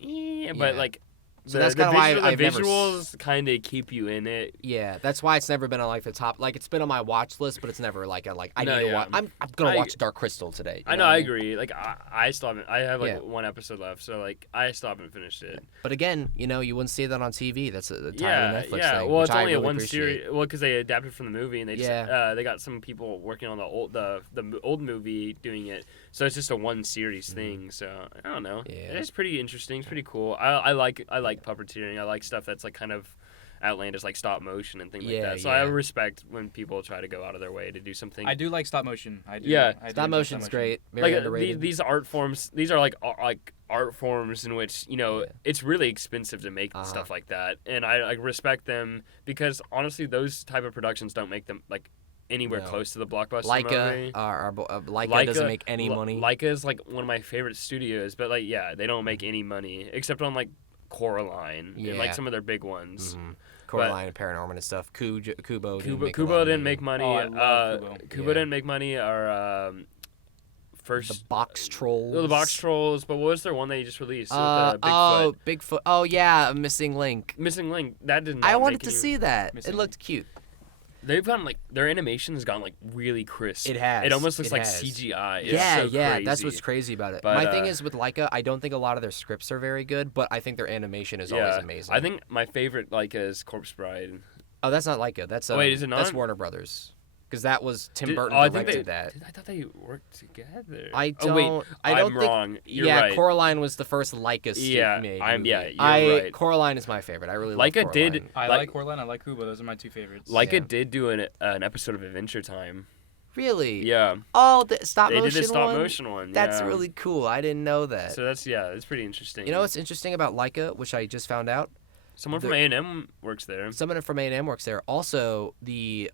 but Yeah. like, So that's kinda why I've the never visuals kind of keep you in it. yeah. That's why it's never been on like the top. Like it's been on my watch list, but it's never like I No, need to yeah. watch. I'm gonna I- watch Dark Crystal today. you I know know, what I mean? agree. Like, I still haven't. I have like Yeah. one episode left, so like I still haven't finished it. But again, you know, you wouldn't see that on TV. That's a entirely Yeah, Netflix yeah. thing. Well, which it's I only a really one appreciate. series. Well, because they adapted from the movie, and they just Yeah. they got some people working on the old movie doing it. So it's just a one series thing. So I don't know. Yeah. It's pretty interesting. It's pretty cool. I like puppeteering. I like stuff that's like kind of outlandish, like stop motion and things like Yeah, that. So I yeah. respect when people try to go out of their way to do something. I do like stop motion. I do. Yeah. I do Stop enjoy motion's motion. great. Very like underrated. these art forms. These are like art forms in which Yeah. it's really expensive to make Uh-huh. stuff like that, and I like respect them because honestly, those type of productions don't make them like anywhere No. close to the blockbuster Leica, movie. Leica doesn't make any money. Leica is like one of my favorite studios, but like yeah, they don't make any money except on like Coraline and Yeah. like some of their big ones. Mhm. Coraline and Paranorman and stuff. Kubo didn't make a lot Kubo of didn't money. make money. Oh, I love Kubo. Kubo Yeah. didn't make money. Or The first Box Trolls. the Box Trolls. But what was their one that you just released? with, Bigfoot. Bigfoot. Oh yeah, Missing Link. Missing Link. That did not. I wanted make to any- see that. Missing It looked cute. They've gotten like their animation has gotten like really crisp. It has. It almost looks It like has. CGI. It's Yeah, so yeah, crazy. that's what's crazy about it. But, My thing is with Leica, I don't think a lot of their scripts are very good, but I think their animation is always amazing. I think my favorite like is Corpse Bride. Oh, that's not Leica. That's Wait, is it not? That's Warner Brothers. Because that was Tim Burton I think directed that. I thought they worked together. I Oh, wait, don't I'm think, wrong. You're yeah, right. Coraline was the first Leica Yeah, made I'm- yeah, movie. you're right. Coraline is my favorite. I really Leica love did- Coraline. I Like- like Coraline. I like Cuba. Those are my two favorites. Leica Yeah. did do an episode of Adventure Time. Really? Yeah, Oh, the stop they motion did the stop one? motion one. That's yeah. really cool. I didn't know that. So that's pretty interesting. You know what's interesting about Leica, which I just found out? Someone from A&M works there. Someone from A&M works there. Also, the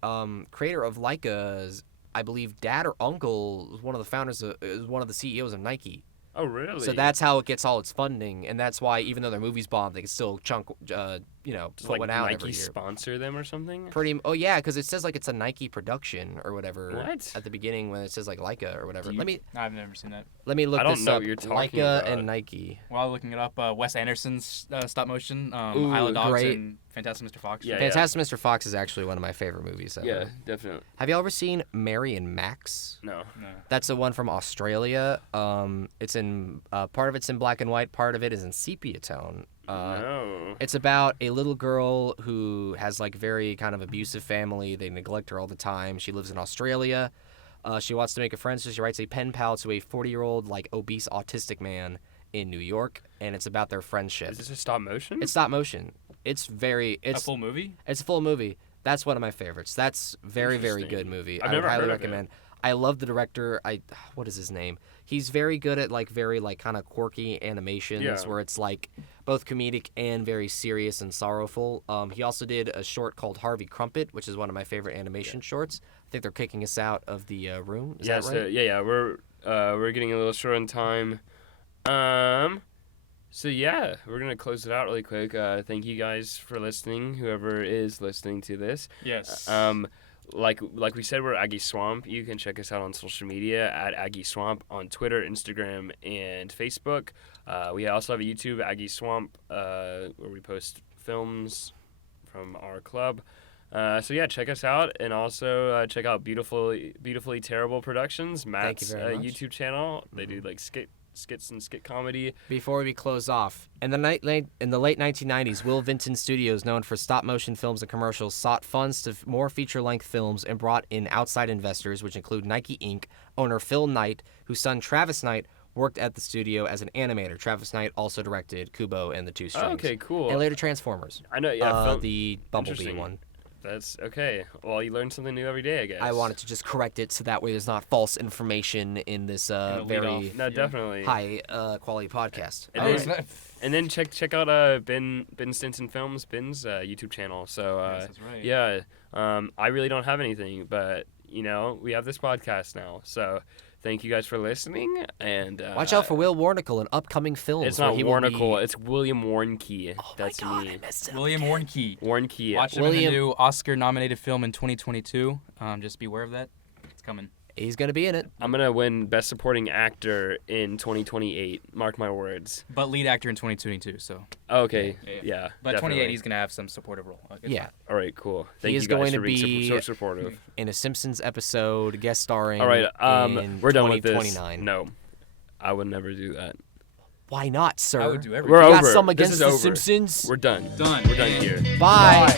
creator of Leica's, I believe, dad or uncle is one of the founders, is one of the CEOs of Nike. Oh, really? So that's how it gets all its funding, and that's why even though their movies bomb, they can still Does, put like one out Nike every year. sponsor them or something? Oh yeah, because it says like it's a Nike production or whatever. What? At the beginning when it says like Leica or whatever. Do you- I've never seen that. Let me look I don't this know up. what you're talking Leica about. and Nike. While looking it up, Wes Anderson's stop motion, Ooh, Isle of Dogs great. and Fantastic Mr. Fox. Yeah. Fantastic Mr. Fox is actually one of my favorite movies ever. Yeah, definitely. Have you ever seen Mary and Max? No. No. That's the one from Australia. It's in part of it's in black and white, part of it is in sepia tone. No. It's about a little girl who has like very kind of abusive family. They neglect her all the time. She lives in Australia. She wants to make a friend, so she writes a pen pal to a 40-year-old like obese autistic man in New York, and it's about their friendship. Is this a stop motion? It's stop motion. It's A full movie? It's a full movie. That's one of my favorites. That's very very Interesting. good movie. I've I would never highly heard of it. recommend. I love the director. What is his name? He's very good at like very like kind of quirky animations Yeah. where it's like both comedic and very serious and sorrowful. He also did a short called Harvey Crumpet, which is one of my favorite animation shorts. I think they're kicking us out of the room. Is that right? Yeah. We're getting a little short on time. So yeah, we're gonna close it out really quick. Thank you guys for listening. Whoever is listening to this. Yes. Like we said, we're Aggie Swamp. You can check us out on social media at Aggie Swamp on Twitter, Instagram, and Facebook. We also have a YouTube, Aggie Swamp, where we post films from our club. So yeah, check us out, and also check out Beautifully Terrible Productions, Matt's very much. YouTube channel. They do like skits and skit comedy. Before we close off, in the late 1990s, Will Vinton Studios, known for stop-motion films and commercials, sought funds to more feature-length films and brought in outside investors, which include Nike Inc. owner Phil Knight, whose son Travis Knight worked at the studio as an animator. Travis Knight also directed Kubo and the Two Strings. Oh, okay, cool. And later Transformers. I know, yeah. The Bumblebee Interesting. one. That's okay. Well, you learn something new every day, I guess. I wanted to just correct it so that way there's not false information in this lead very off. No, Yeah. definitely. high quality podcast. And Oh, then- is that- And then check out Ben Stinson Films, Ben's YouTube channel. So Yes, that's right. yeah, I really don't have anything, but we have this podcast now. So thank you guys for listening, and Watch out for Will Warnicle in upcoming films. It's where not he will Warnicle, be- it's William Warnke. Oh That's my God, me. I missed it. William Warnke. Warnke. Watch him in William- the new Oscar-nominated film in 2022. Just be aware of that. It's coming. He's gonna be in it. I'm gonna win Best Supporting Actor in 2028. Mark my words. But lead actor in 2022, so. Okay. Yeah. Yeah. But definitely. 28, he's going to have some supportive role. Like, it's Yeah. fine. All right. Cool. Thank is you guys going for to being be- so supportive. In a Simpsons episode, guest starring. All right. in We're done with this. 2029. No, I would never do that. Why not, sir? I would do everything. We're You got over. some This against is the over. Simpsons? We're done. Done. We're done here. Bye.